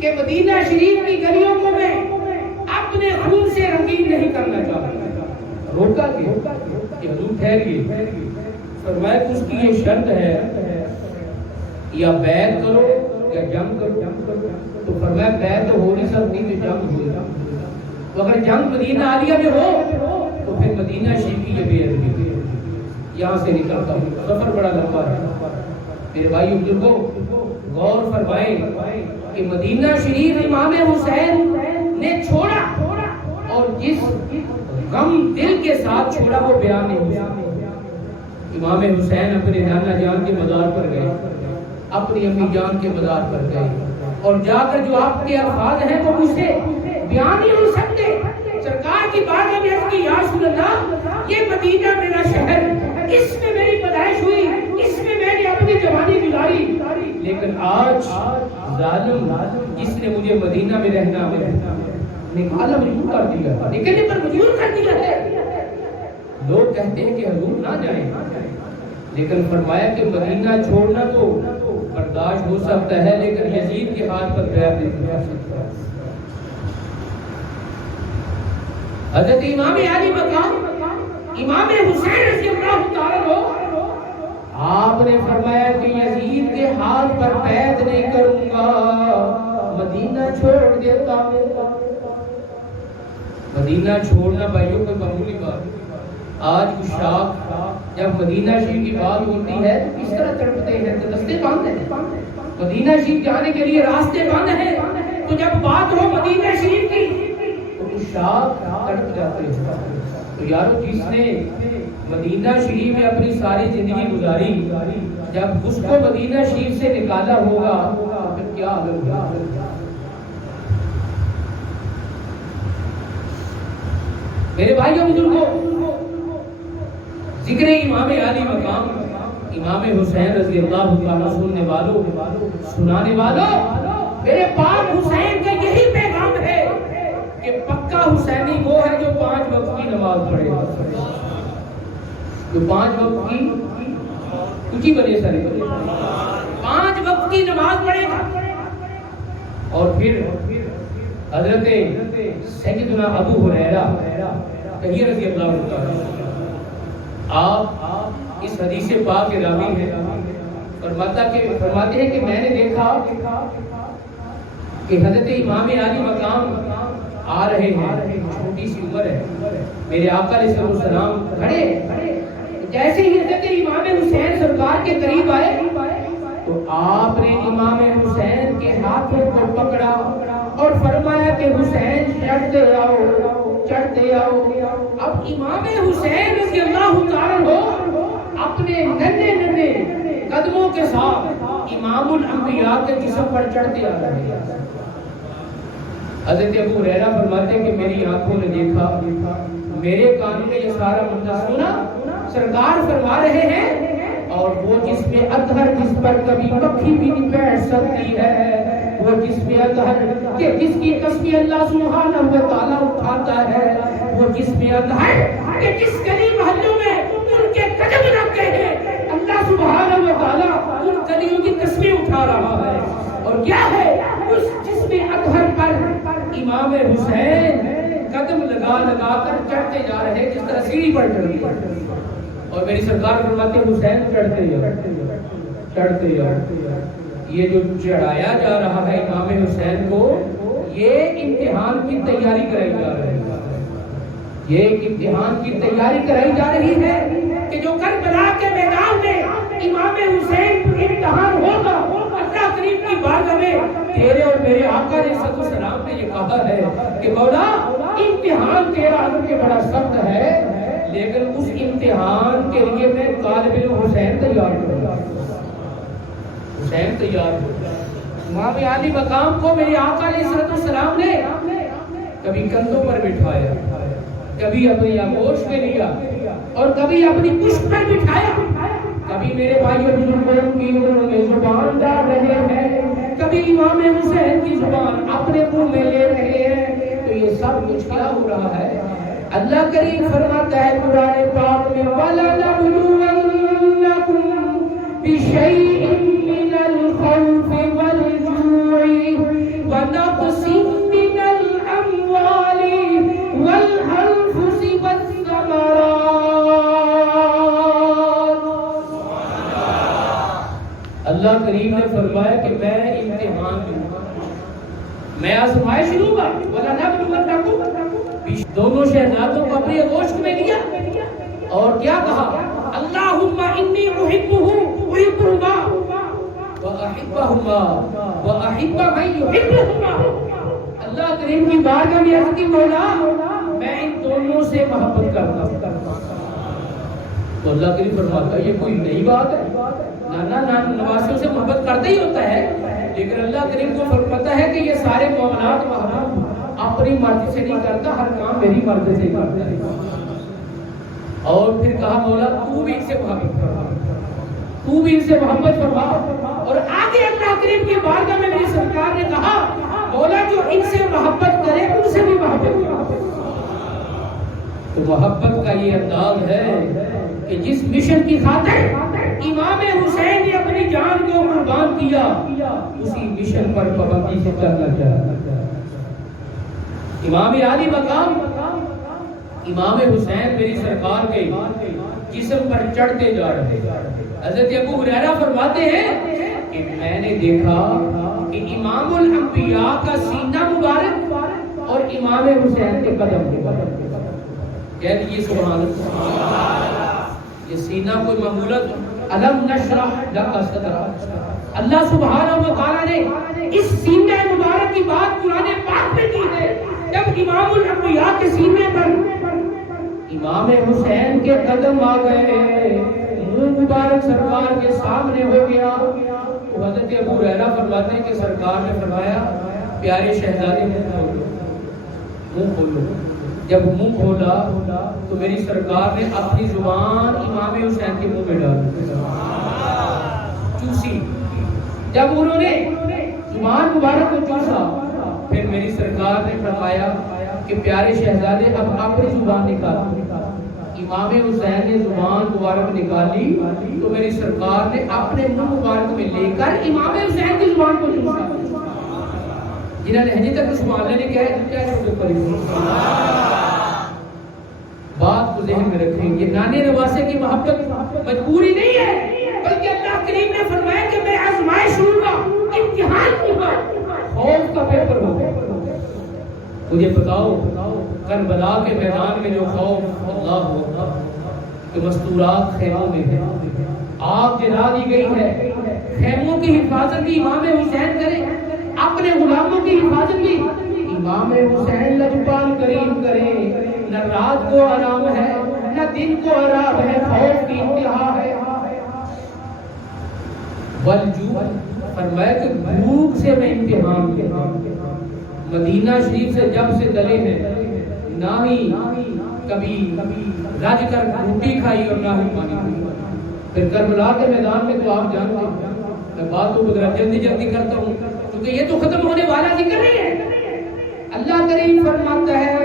کہ مدینہ شریف کی گلیوں کو میں اپنے خون سے رنگین نہیں کرنا چاہتا۔ روکا کہ حضور ٹھہریے، فرمایا کہ اس کی یہ شرط ہے یا بیعت کرو یا جنگ کرو۔ تو فرمایا بیعت تو ہو نہیں سکتی تو جنگ ہوئی، تو اگر جنگ مدینہ عالیہ میں ہو تو پھر مدینہ شریف کی یہ بےعدبی ہے، یہاں سے نکلتا ہوں، سفر بڑا لمبا ہے۔ میرے بھائی بزرگوں غور فرمائیں کہ مدینہ شریف امام حسین نے چھوڑا، اور جس غم دل کے ساتھ چھوڑا وہ بیان نہیں ہوا۔ امام حسین اپنے نانا جان کے مزار پر گئے، اپنی امی جان کے مزار پر گئے، اور جا کر جو آپ کے الفاظ ہیں وہ مجھ سے بیان نہیں ہو سکتے۔ سرکار کی بارگاہ میں عرض کی یا رسول اللہ یہ مدینہ میرا شہر، اس میں میری پیدائش ہوئی، اس میں میں نے اپنی جوانی گزاری، لیکن آج ظالم جس نے مجھے مدینہ میں رہنا نکالا مجبور کر دیا، نکلنے پر مجبور کر دیا ہے۔ لوگ کہتے ہیں کہ حضور نہ جائیں، لیکن فرمایا کہ مدینہ چھوڑنا تو برداشت ہو سکتا ہے لیکن یزید کے ہاتھ پر بیعت نہیں کر سکتا۔ حضرت امام علی مقام امام حسین رضی اللہ تعالیٰ عنہ آپ نے فرمایا کہ یزید کے ہاتھ پر بیعت نہیں کروں گا، مدینہ چھوڑ دیتا ہوں۔ مدینہ چھوڑنا بھائیوں کوئی معمولی بات، آج عشاق جب مدینہ شریف کی بات ہوتی ہے تو کس طرح تڑپتے ہیں، تو راستے بند ہیں، مدینہ شریف جانے کے لیے راستے بند ہیں، تو جب بات ہو مدینہ شریف کی تو عشاق تڑپ جاتے ہیں۔ تو یارو جس نے مدینہ شریف میں اپنی ساری زندگی گزاری، جب اس کو مدینہ شریف سے نکالا ہوگا تو پھر کیا حال ہوگا۔ میرے بھائیوں بزرگوں ذکر امام علی مقام امام حسین رضی اللہ تعالیٰ سننے والوں سنانے والوں، میرے پاک حسین کا یہی پیغام ہے کہ پکا حسینی وہ ہے جو 5 وقت کی نماز پڑھے، جو 5 وقت کی کچھ ہی بنے سر 5 وقت کی نماز پڑھے گا۔ اور پھر حضرت سیدنا ابو ہریرہ رضی اللہ تعالیٰ آپ اس حدیث پاک کے راوی ہیں، فرماتے ہیں کہ میں نے دیکھا کہ حضرت امام علی مقام آ رہے ہیں، چھوٹی سی عمر ہے، میرے آقا علیہ السلام کھڑے، جیسے ہی حضرت امام حسین سرکار کے قریب آئے تو آپ نے امام حسین کے ہاتھوں کو پکڑا اور فرمایا کہ حسین چڑھتے آؤ۔ اب امام حسین رضی اللہ تعالیٰ عنہ اپنے ننھے قدموں کے ساتھ امام الانبیاء کے جسم پر چڑھتے آ رہے ہیں۔ حضرت ابو ہریرہ فرماتے ہیں کہ میری آنکھوں نے دیکھا، میرے کانوں نے یہ سارا منظر سنا، سرکار فرما رہے ہیں اور وہ جسم اطہر جس پر کبھی مکھی بھی نہیں بیٹھ سکتی ہے، وہ جسم اطہر کہ جس کی تسبیح اللہ سبحانہ و تعالیٰ اٹھاتا ہے، وہ جسم اطہر کہ جس گلی محلوں میں ان کے قدم رکھ گئے ہیں اللہ سبحانہ و تعالیٰ ان گلیوں کی تسبیح اٹھا رہا ہے۔ اور کیا ہے اس جسم اطہر پر امام حسین قدم لگا لگا کر چڑھتے جا رہے ہیں، جس طرح سیڑھی پر چڑھتے ہیں۔ اور میری سرکار فرماتے ہیں حسین چڑھتے جا، یہ جو چڑھایا جا رہا ہے امام حسین کو، یہ امتحان کی تیاری کرائی جا رہی ہے، یہ ایک امتحان کی تیاری کرائی جا رہی ہے کہ جو کربلا کے میدان میں امام حسین پر امتحان ہوگا، اللہ کریم کی بارگاہ میں تیرے اور میرے آقا علیہ السلام نے یہ کہا ہے کہ مولا امتحان تیرا حضرت کے بڑا سخت ہے، لیکن اس امتحان کے لیے میں طالب علم حسین تیار کروں گا، حسین تیار ہوگا۔ امام عالی مقام کو میرے آقا علیہ السلام نے کبھی کندھوں پر بٹھایا، کبھی اپنی آغوش میں لیا اور کبھی اپنی پشت پر بٹھایا، کبھی میرے بھائیوں بزرگوں کی انہوں نے زبان ڈال رہے ہیں، کبھی امام حسین کی زبان اپنے منہ میں لے رہے ہیں، تو یہ سب کچھ کیا ہو رہا ہے؟ اللہ کریم فرماتا ہے قرآن پاک میں وَلَنَبْلُوَنَّكُمْ بِشَيْءٍ مِّنَ الْخَوْفِ وَالْجُوعِ وَنَقْصٍ مِّنَ الْأَمْوَالِ وَالْأَنفُسِ وَالثَّمَرَاتِ۔ اللہ کریم نے فرمایا کہ میں امتحان لوں گا، میں آزمائش لوں گا۔ وَلَنَبْلُوَنَّكُمْ دونوں شہزادوں کو اپنے گوشت میں لیا اور کیا کہا؟ اللہم انی احبہما واحبہما واحب من یحبہما۔ اللہ کریم کی بارگاہ میں عرض کی مولا میں ان دونوں سے محبت کرتا ہوں، تو اللہ کریم فرماتا ہے یہ کوئی نئی بات ہے، نانا نواسوں سے محبت کرتا ہی ہوتا ہے، لیکن اللہ کریم کو پتہ ہے کہ یہ سارے معاملات محبوب اپنی مرضی سے نہیں کرتا، ہر کام میری مرضی سے کرتا ہے۔ اور پھر کہا مولا تو بھی ان سے محبت فرما، تو بھی ان سے محبت فرما۔ اور آگے اللہ کریم کی بارگاہ میں میری سرکار نے کہا مولا جو ان سے محبت کرے ان سے بھی محبت کرے۔ تو محبت کا یہ انداز ہے کہ جس مشن کی خاطر امام حسین نے اپنی جان کو قربان کیا، اسی مشن پر پابندی سے چلنا چاہیے۔ امام عالی مقام امام حسین میری سرکار کے جسم پر چڑھتے جا رہے ہیں۔ حضرت ابو ہریرہ فرماتے ہیں کہ میں نے دیکھا کہ امام الانبیاء کا سینہ مبارک اور امام حسین کے قدم کہہ دیجیے سبحان اللہ۔ یہ سینہ کوئی معمولت الم نشرح لک صدرک، اللہ سبحانہ و تعالیٰ نے اس سینہ مبارک کی بات قرآن پاک میں کی ہے۔ جب امام الانبیاء کے سینے پر امام حسین کے قدم آ گئے، منہ مبارک سرکار کے سامنے ہو گیا، تو حضرت ابو ہریرہ فرماتے ہیں کہ سرکار نے فرمایا پیارے شہزادے منہ کھولو، منہ کھولو۔ جب منہ کھولا تو میری سرکار نے اپنی زبان امام حسین کے منہ میں ڈالی، چوسی۔ جب انہوں نے زبان مبارک کو چوسا پھر میری سرکار نے فرمایا کہ پیارے شہزادے اب اپنی زبان نکالو۔ امام حسین نے زبان مبارک نکالی تو میری سرکار نے اپنے منہ مبارک میں لے کر امام حسین کی زبان کو چوسا۔ جنہوں نے ہجی تک سبحان اللہ نے کیا چھوٹے پڑی بات کو ذہن میں رکھیں، یہ نانے نواسے کی محبت مجبوری نہیں ہے، بلکہ اللہ کریم نے فرمایا کہ میں آزمائش لوں گا، امتحان لوں گا، خوف کا پیپر ہوگا۔ مجھے بتاؤ کربلا کے میدان میں جو خوف اللہ ہوگا کہ مستورات خیموں میں ہے، آگ جلا دی گئی ہے، خیموں کی حفاظت بھی امام حسین کرے، اپنے غلاموں کی حفاظت بھی امام حسین لجپال کریم کرے۔ نہ رات کو آرام ہے نہ دن کو آرام ہے، خوف کی انتہا ہے۔ والجوع فرمایا کہ بھوک سے میں امتحان کیا، مدینہ شریف سے جب سے گلے ہیں نہ ہی کبھی رج کر روٹی کھائی اور نہ ہی پانی پیا۔ پھر کربلا کے میدان میں تو آپ جانتے ہیں، میں بات کو ذرا جلدی جلدی کرتا ہوں کیونکہ یہ تو ختم ہونے والا ذکر نہیں ہے۔ اللہ کریم فرماتا ہے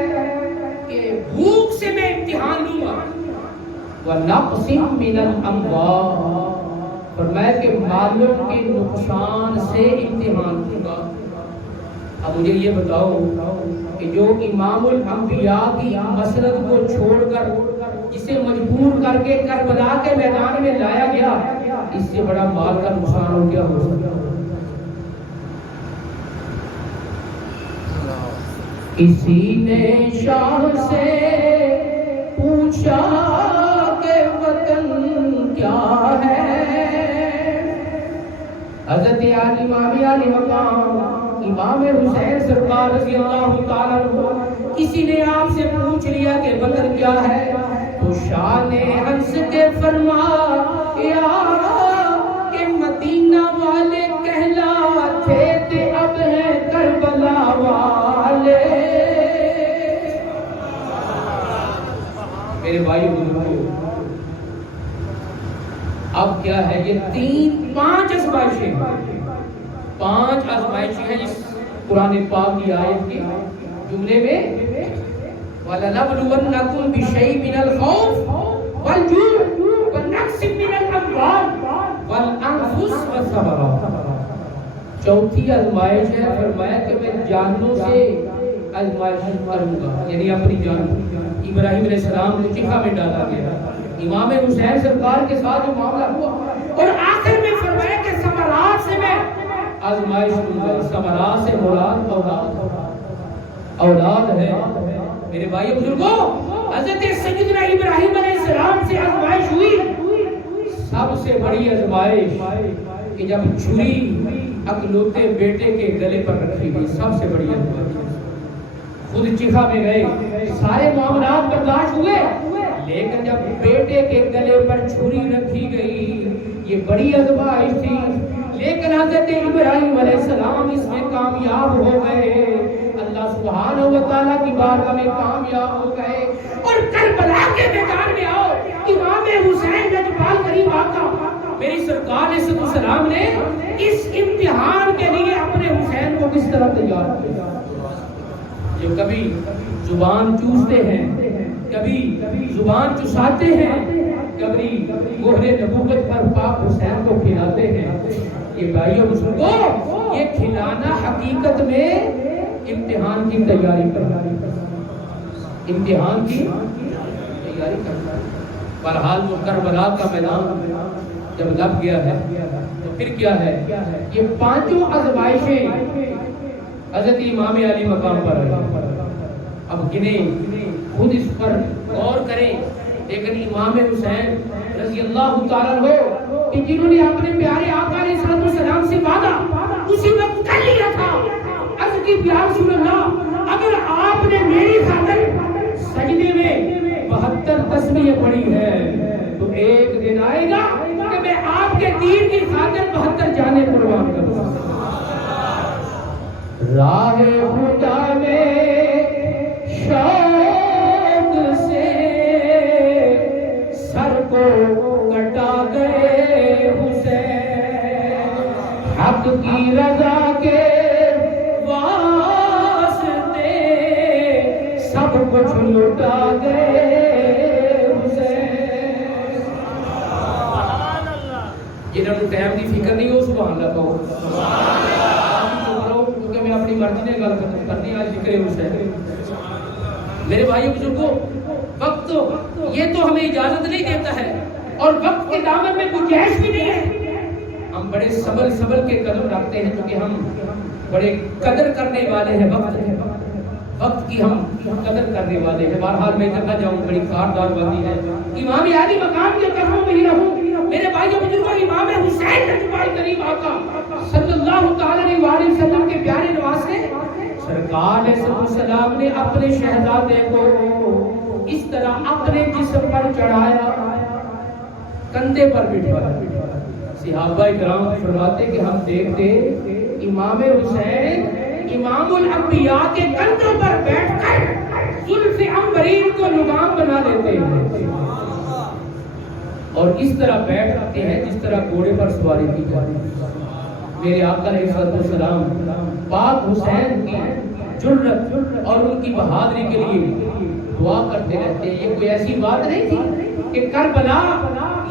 کہ بھوک سے میں امتحان لوں گا، وَنَقْصٍ مِّنَ الْأَمْوَالِ، فرمایا کہ مالوں کے نقصان سے امتحان لوں گا۔ اب مجھے یہ بتاؤ کہ جو امام الانبیاء کی مسلط کو چھوڑ کر جسے مجبور کر کے کربلا کے میدان میں لایا گیا، اس سے بڑا مال کا نقصان ہو کیا ہو سکتا؟ کسی نے شاہ سے پوچھا کہ وطن کیا ہے، حضرت امام علی مقام امام حسین سرکار رضی اللہ تعالیٰ عنہ کسی نے آپ سے پوچھ لیا کہ وطن کیا ہے، تو شاہ نے ہنس کے فرمایا کہ مدینہ والے کہلاتے تھے اب ہیں کربلا والے۔ میرے بھائی بزرگوں، اب کیا ہے یہ پانچ آزمائشیں ہیں جس قرآن پاک کی آیت کے جملے میں وَلَنَبْلُوَنَّكُمْ بِشَيْءٍ مِّنَ الْخَوْفِ وَالْجُوعِ وَنَقْصٍ مِّنَ الْأَمْوَالِ وَالْأَنفُسِ وَالثَّمَرَاتِ۔ چوتھی آزمائش ہے، فرمایا کہ میں جانوں سے آزمائش کروں گا، یعنی اپنی جان۔ ابراہیم علیہ السلام کو چکھا میں ڈالا گیا، امام حسین سرکار کے ساتھ جو معاملہ ہوا، اور آخر میں فرمایا کہ ثمرات سے میں آزمائش لوں گا۔ ثمرات سے مراد اولاد ہے۔ میرے بھائی بزرگوں، حضرت سیدنا ابراہیم علیہ السلام سے آزمائش ہوئی، سب سے بڑی آزمائش کہ جب چھری اکلوتے بیٹے کے گلے پر رکھی گئی، سب سے بڑی آزمائش۔ خود چکھا میں گئے، سارے معاملات برداشت ہوئے، لیکن جب بیٹے کے گلے پر چھری رکھی گئی یہ بڑی آزمائش تھی۔ لیکن حضرت ابراہیم علیہ السلام اس میں کامیاب ہو گئے، اللہ سبحانہ و تعالیٰ کی بارگاہ میں کامیاب ہو گئے، اور کربلا کے میدان میں آؤ، امام حسین لجپال کریم آقا میری سرکار علیہ السلام نے اس امتحان کے لیے اپنے حسین کو کس طرح تیار کیا۔ جو کبھی زبان چوستے ہیں، کبھی زبان چساتے ہیں، کبھی مہر نبوت پر پاک حسین کو کھلاتے ہیں، یہ بھائیوں بزرگوں یہ کھلانا حقیقت میں امتحان کی تیاری کرنا، امتحان کی تیاری کرنا۔ بہرحال وہ کربلا کا میدان جب لگ گیا ہے تو پھر کیا ہے، یہ پانچوں آزمائشیں حضرت امام علی مقام پر رہی۔ اب گنیں، خود اس پر غور کریں، لیکن امام حسین رضی اللہ تعالیٰ عنہ کہ جنہوں نے اپنے پیارے آقا علیہ السلام سے وعدہ اسی وقت کر لیا تھا، عرض کی یا رسول اللہ اگر آپ نے میری خاطر سجدے میں 72 تسبیح پڑھی ہے تو ایک دن آئے گا کہ میں آپ کے دین کی خاطر 72 جانیں قربان کروں گا۔ راہ خدا میں شوق سے سر کو کٹا گئے حسین، حق کی رضا کے واسطے سب کچھ لٹا گئے حسین۔ جنہوں نے ٹائم کی فکر نہیں ہو سبحان اللہ کہو، کیونکہ میں اپنی مرضی نے گل کرنی، آج ذکر حسین۔ میرے بھائی بزرگوں، وقت یہ تو ہمیں اجازت نہیں دیتا ہے، اور وقت کے دامن میں گنجائش بھی نہیں ہے۔ ہم بڑے صبر کے قدم رکھتے ہیں کیونکہ ہم بڑے قدر کرنے والے ہیں، وقت کی ہم قدر کرنے والے ہیں۔ بہرحال میں کہنا جاؤں بڑی خاردار بندی ہے، امام علی مقام کے قدموں میں ہی رہوں۔ میرے بھائی بزرگوں، امام حسین لجپال کریم آقا صلی اللہ تعالی علیہ وسلم کے پیارے نواسے سرکار علیہ السلام نے اپنے شہزادے کو اس طرح اپنے جسم پر چڑھایا، کندھے پر بٹھایا۔ صحابہ کرام فرماتے کہ ہم دیکھتے امام حسین امام الانبیاء کے کندھوں پر بیٹھ کر زلف عنبرین کو لگام بنا لیتے ہیں۔ اور اس طرح بیٹھتے ہیں جس طرح گھوڑے پر سواری کی جاتی ہے۔ میرے آقا علیہ السلام پاک حسین کی جرت اور ان کی بہادری کے لیے دعا کرتے رہتے ہیں۔ یہ کوئی ایسی بات نہیں تھی کہ کربلا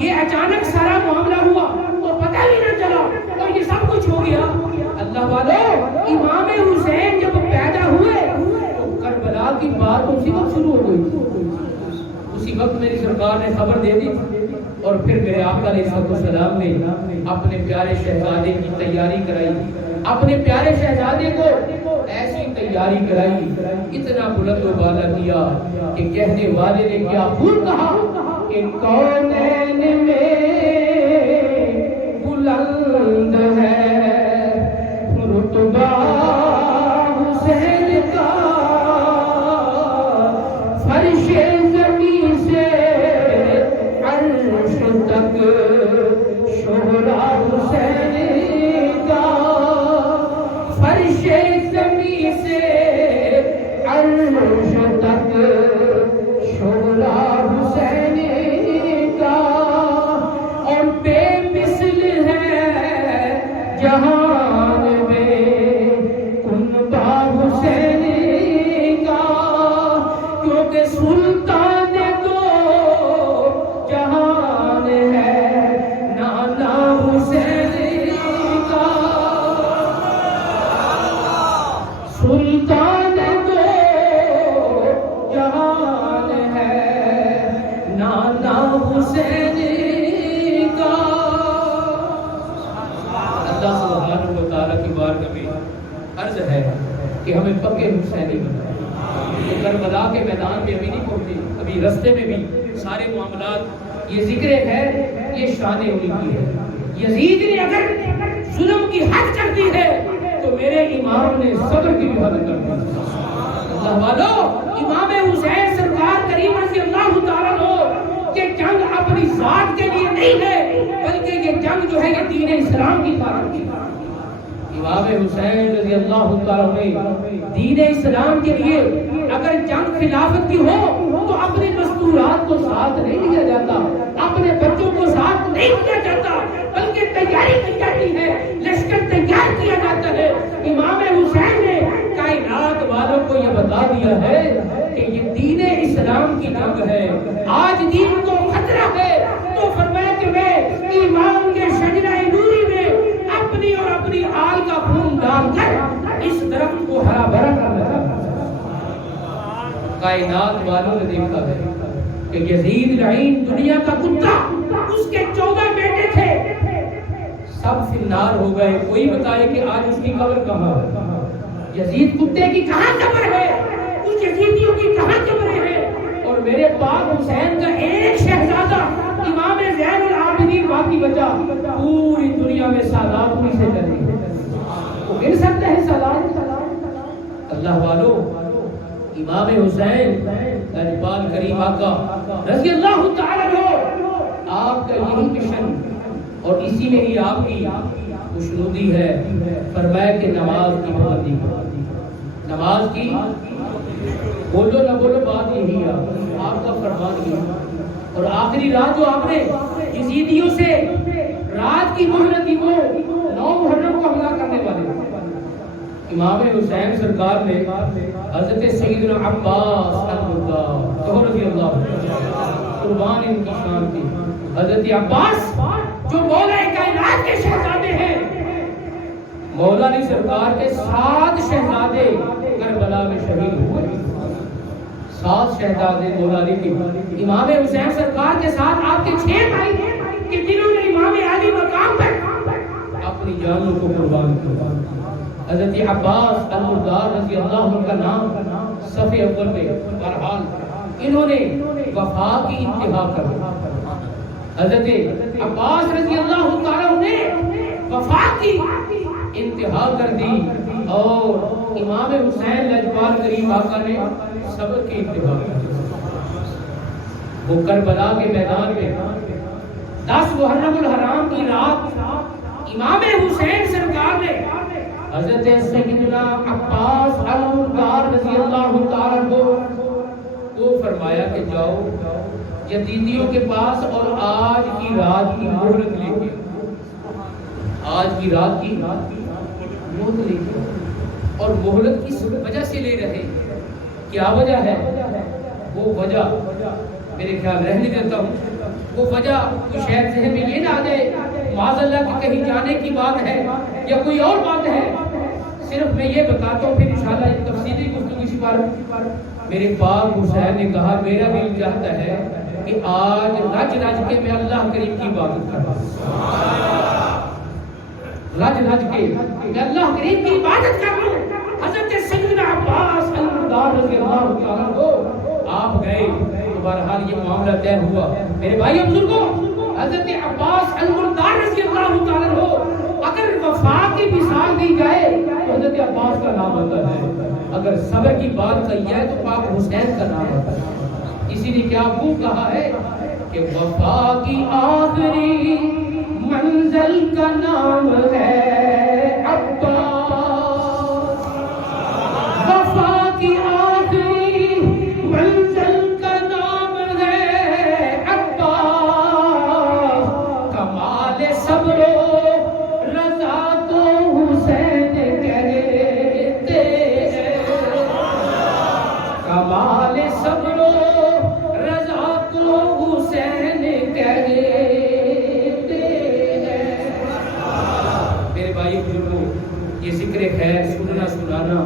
یہ اچانک سارا معاملہ ہوا تو پتہ بھی نہ چلا اور یہ سب کچھ ہو گیا۔ اللہ والو، امام حسین جب پیدا ہوئے تو کربلا کی بات اسی وقت شروع ہو گئی، اسی وقت میری سرکار نے خبر دے دی اور پھر میرے آقا علیہ السلام نے اپنے پیارے شہزادے کی تیاری کرائی، اپنے پیارے شہزادے کو ایسی تیاری کرائی، اتنا بلند و بالا کیا کہ کہنے والے نے کیا خوب کہا کہ کونین میں بلند ہے رتبہ حسین کا، فرش زمین سے عرش تک شہرا حسین کا، فرش زمین سے عرش تک شہرا حسین کا، اور بے مثل ہے جہان میں کنبہ حسین کا، کیونکہ سلطان دو جہان ہے نانا حسین کا، سلطان دو جہان ہے نانا حسین کا۔ اللہ سبحانہ و تعالیٰ کی بارگاہ میں عرض ہے کہ ہمیں پکے حسینی بنائے۔ تو کربلا کے میدان میں ابھی نہیں پہنچے، ابھی رستے میں بھی سارے معاملات، یہ ذکر ہے، یہ شان انہی کی ہے۔ یزید نے اگر ظلم کی حد کر دی ہے تو میرے امام نے صبر کی بھی حد کر دی۔ اللہ والو، امام حسین سرکار کریم رضی اللہ تعالیٰ عنہ کہ جنگ اپنی ذات کے لیے نہیں ہے بلکہ یہ جنگ جو ہے یہ دین اسلام کی طرف کی۔ امام حسین رضی اللہ تعالیٰ عنہ دین اسلام کے لیے اگر جنگ خلافت کی ہو تو اپنے مستورات کو ساتھ نہیں لیا جاتا، اپنے بچوں کو ساتھ نہیں لیا جاتا، بلکہ تیاری کی جاتی ہے، لشکر تیار کیا جاتا ہے۔ امام حسین نے کائنات والوں کو یہ بتا دیا ہے کہ یہ دین اسلام کی جنگ ہے، آج دین کو خطرہ ہے، تو فرمایا کہ میں ایمان کے شجرہ نوری میں اپنی اور اپنی آل کا خون ڈال کر اس درخت کو ہرا بھرا کرنا چاہتا ہوں۔ کائنات والوں نے دیکھا ہے کہ یزید لعین دنیا کا کتا، اس کے 14 بیٹے تھے، سب فی النار ہو گئے۔ کوئی بتائے کہ آج اس کی قبر کہاں ہے؟ یزید کتے کی کہاں قبر ہے؟ اس یزیدیوں کی کہاں قبر ہے؟ اور میرے پاک حسین کا ایک شہزادہ امام زین العابدین باقی بچا، پوری دنیا میں سادات انہی سے چلے، وہ مل سکتے ہیں سادات؟ اللہ والو، امام حسین لجپال کریم آقا رضی اللہ تعالیٰ عنہ، آپ کا یہی مشن اور اسی میں ہی آپ کی خوشنودی ہے۔ فرمایا کہ نماز کی پابندی، نماز کی، بولو نہ بولو بات یہی ہے، آپ کا فرمان ہی۔ اور آخری رات جو آپ نے یزیدیوں سے رات کی مہلت دی، وہ 9 محرم کو حملہ کرنے والے امام حسین سرکار نے حضرت سیدنا عباس رضی اللہ قربان ان کی شان کی، حضرت عباس جو مولا کائنات کے شہزادے ہیں، مولا علی سرکار کے 7 شہزادے کربلا میں شہید ہوئے، 7 شہزادے مولا علی کے۔ امام حسین سرکار کے ساتھ آپ کے 6 بھائی کہ جنہوں نے امام علی مقام پر اپنی جانوں کو قربان کیا۔ حضرت عباس المردار رضی اللہ عنہ کا نام صف اول میں، بہرحال انہوں نے وفا کی انتہا کر دی۔ حضرت عباس رضی اللہ تعالیٰ نے وفا کی انتہا کر دی اور امام حسین لجپال کریم آقا نے صبر کی انتہا کر دی۔ وہ کربلا کے میدان میں 10 محرم الحرام کی رات امام حسین سرکار نے حضرت سیدنا عباس المردار رضی اللہ تعالیٰ کو فرمایا کہ جاؤ یزیدیوں کے پاس اور آج کی رات کی مہلت لے کے، آج کی رات کی مہلت لے کے، اور مہلت کس وجہ سے لے رہے، کیا وجہ ہے؟ وہ وجہ میرے خیال رہنے دیتا ہوں، وہ وجہ کوئی شاید ذہن میں یہ نہ آ جائے معاذ اللہ کہ کہیں جانے کی بات ہے یا کوئی اور بات ہے۔ صرف میں یہ بتاتا ہوں، پھر انشاءاللہ ایک تفصیلی گفتگو اسی پر۔ میرے پاک حسین نے کہا میرا دل چاہتا ہے کہ آج رج رج کے میں اللہ کریم کی عبادت کروں، رج رج کے میں اللہ کریم کی عبادت کروں۔ حضرت سیدنا عباس المرداد رضی اللہ تعالیٰ عنہ آپ گئے تو بہرحال یہ معاملہ طے ہوا۔ میرے بھائیو بزرگوں، حضرت عباس المرداد رضی اللہ تعالیٰ عنہ اگر وفا کی مثال دی جائے تو حضرت عباس کا نام آتا ہے، اگر صبر کی بات کہی جائے تو پاک حسین کا نام آتا ہے۔ اسی نے کیا خوب کہا ہے کہ وفا کی آخری منزل کا نام ہے عباس، وفا کی آخری منزل کا نام ہے عباس، کمال صبر و رضا کو حسین کہتے ہیں، کمال صبر و رضا کو حسین کہتے ہیں۔ میرے بھائی بزرگوں، یہ ذکر خیر سننا سنانا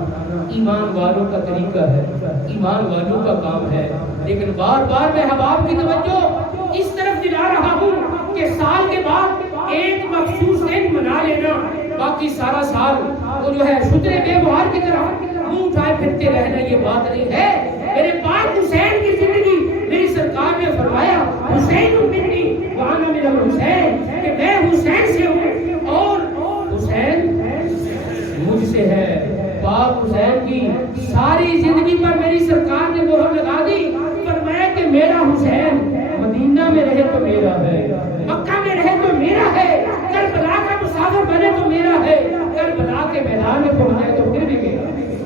ایمان والوں کا طریقہ ہے، ایمان والوں کا کام ہے، لیکن بار بار میں احباب کی توجہ اس طرف دلا رہا ہوں کہ سال کے بعد ایک مخصوص دن منا لینا، باقی سارا سال وہ جو ہے شترے بے بہار کی طرح منہ اٹھائے پھرتے رہنا یہ بات نہیں ہے۔ میرے پاک حسین کی زندگی، میری سرکار نے فرمایا حسین منی وانا من الحسین، کہ میں حسین سے ہوں اور حسین مجھ سے ہے۔ پاک حسین کی ساری زندگی پر میری سرکار نے مہر لگا دی، فرمایا کہ میرا حسین مدینہ میں رہے تو میرا ہے، مکہ میں رہے تو میرا ہے، کربلا کا مسافر بنے تو میرا ہے، کربلا کے میدان میں پہنچ جائے تو پھر بھی میرا ہے۔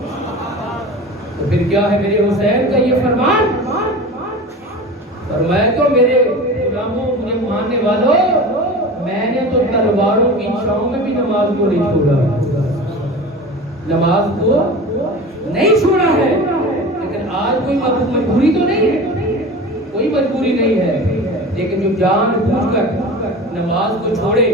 تو پھر کیا ہے میرے حسین کا یہ فرمان؟ فرمایا تو میرے غلاموں، مجھے ماننے والوں، میں نے تو تلواروں کی چھاؤں میں بھی نماز کو نہیں چھوڑا، نماز کو نہیں چھوڑا ہے، لیکن آج کوئی مجبوری تو نہیں ہے، کوئی مجبوری نہیں ہے، لیکن جو جان بوجھ کر نماز کو چھوڑے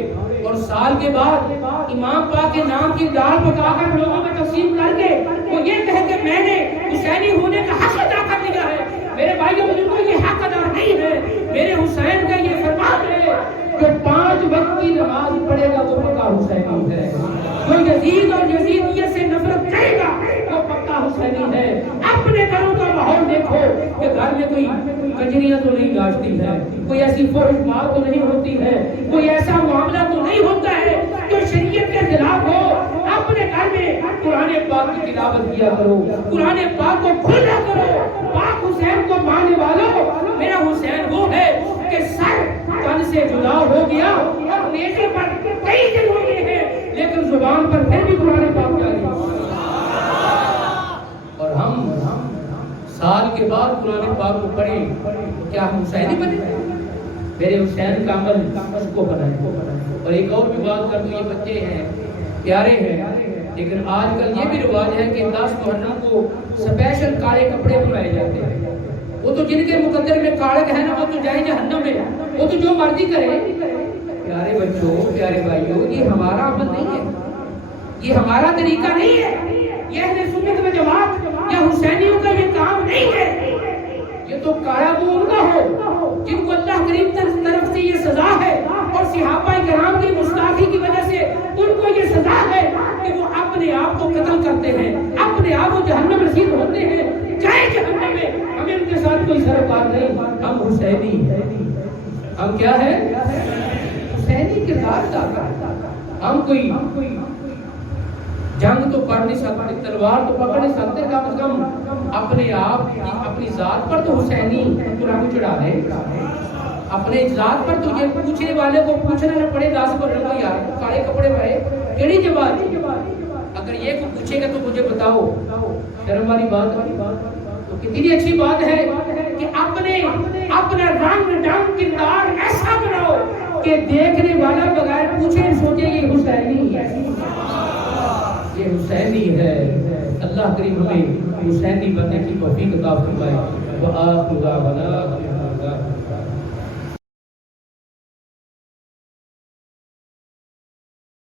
اور سال کے بعد امام پاک کے نام کی دال پکا کر لوگوں میں تقسیم کر کے وہ یہ کہے کہ میں نے حسینی ہونے کا حق ادا کر لیا ہے، میرے بھائیوں بزرگوں یہ حق ادا نہیں ہے۔ میرے حسین کا یہ فرمان ہے کہ 5 وقت کی نماز پڑھے گا تو پکا حسینی ہے، جو یزید اور یزیدیت سے نفرت کرے گا وہ پکا حسینی ہے۔ اپنے گھروں کا ماحول دیکھو کہ گھر میں کوئی کجریاں تو نہیں ناچتی ہے، کوئی ایسی فحش بات تو نہیں ہوتی ہے، کوئی ایسا معاملہ تو نہیں ہوتا ہے جو شریعت کے خلاف ہو۔ اپنے گھر میں قرآن پاک کی تلاوت کیا کرو، قرآن پاک کو کھولا کرو۔ پاک حسین کو ماننے والوں، میرا حسین وہ ہے کہ سر تن سے جدا ہو گیا اور نیزے پر کئی دن ہو گئے ہیں لیکن زبان پر پھر بھی قرآن پاک جاری ہے، اور ہم سال کے بعد قرآن پاک کو پڑھیں تو کیا ہم حسینی بنے؟ میرے حسین کا عمل اس کو بنائیں۔ اور ایک اور بھی بات کر دوں، یہ بچے ہیں پیارے ہیں، لیکن آج کل یہ بھی رواج ہے کہ 10 محرم کو اسپیشل کالے کپڑے بنائے جاتے ہیں۔ وہ تو جن کے مقدر میں کاڑک ہے نا وہ تو جائیں جہنم میں، وہ تو جو مرضی کرے۔ پیارے بچوں، پیارے بھائیوں، یہ ہمارا عمل نہیں ہے، یہ ہمارا طریقہ نہیں ہے، یہ اہل سنت و جماعت یا حسینیوں کا یہ کام نہیں ہے۔ یہ تو کایا وہ ان کا ہو جن کو اللہ کریم طرف سے یہ سزا ہے، اور صحابہ کرام کی گستاخی کی وجہ سے ان کو یہ سزا ہے کہ وہ اپنے آپ کو قتل کرتے ہیں، اپنے آپ کو جہنم رسید ہوتے ہیں، جائے جہنم میں، ہمیں ان کے ساتھ کوئی سروکار نہیں۔ ہم حسینی ہیں، ہم کیا ہے؟ حسینی کردار کا۔ ہم کوئی جنگ تو پڑھ نہیں سکتے، تلوار تو پکڑ نہیں سکتے، کم از کم اپنے آپ کی اپنی ذات پر تو حسینی رنگ چڑھا رہے، اپنے ذات پر تو یہ پوچھنے والے کو پوچھنا نہ پڑے 10 کو رنگ یار کالے کپڑے پہنے کیڑی جماعت؟ اگر یہ کو پوچھے گا تو مجھے بتاؤ، شرم والی بات تو کتنی اچھی بات ہے کہ اپنا رنگ ڈھنگ کردار ایسا بناؤ کہ دیکھنے والا بغیر پوچھے سوچے یہ حسینی ہے، یہ حسینی ہے۔ اللہ کریم ہمیں حسینی بننے کی توفیق عطا فرمائے۔ وآخر دعوانا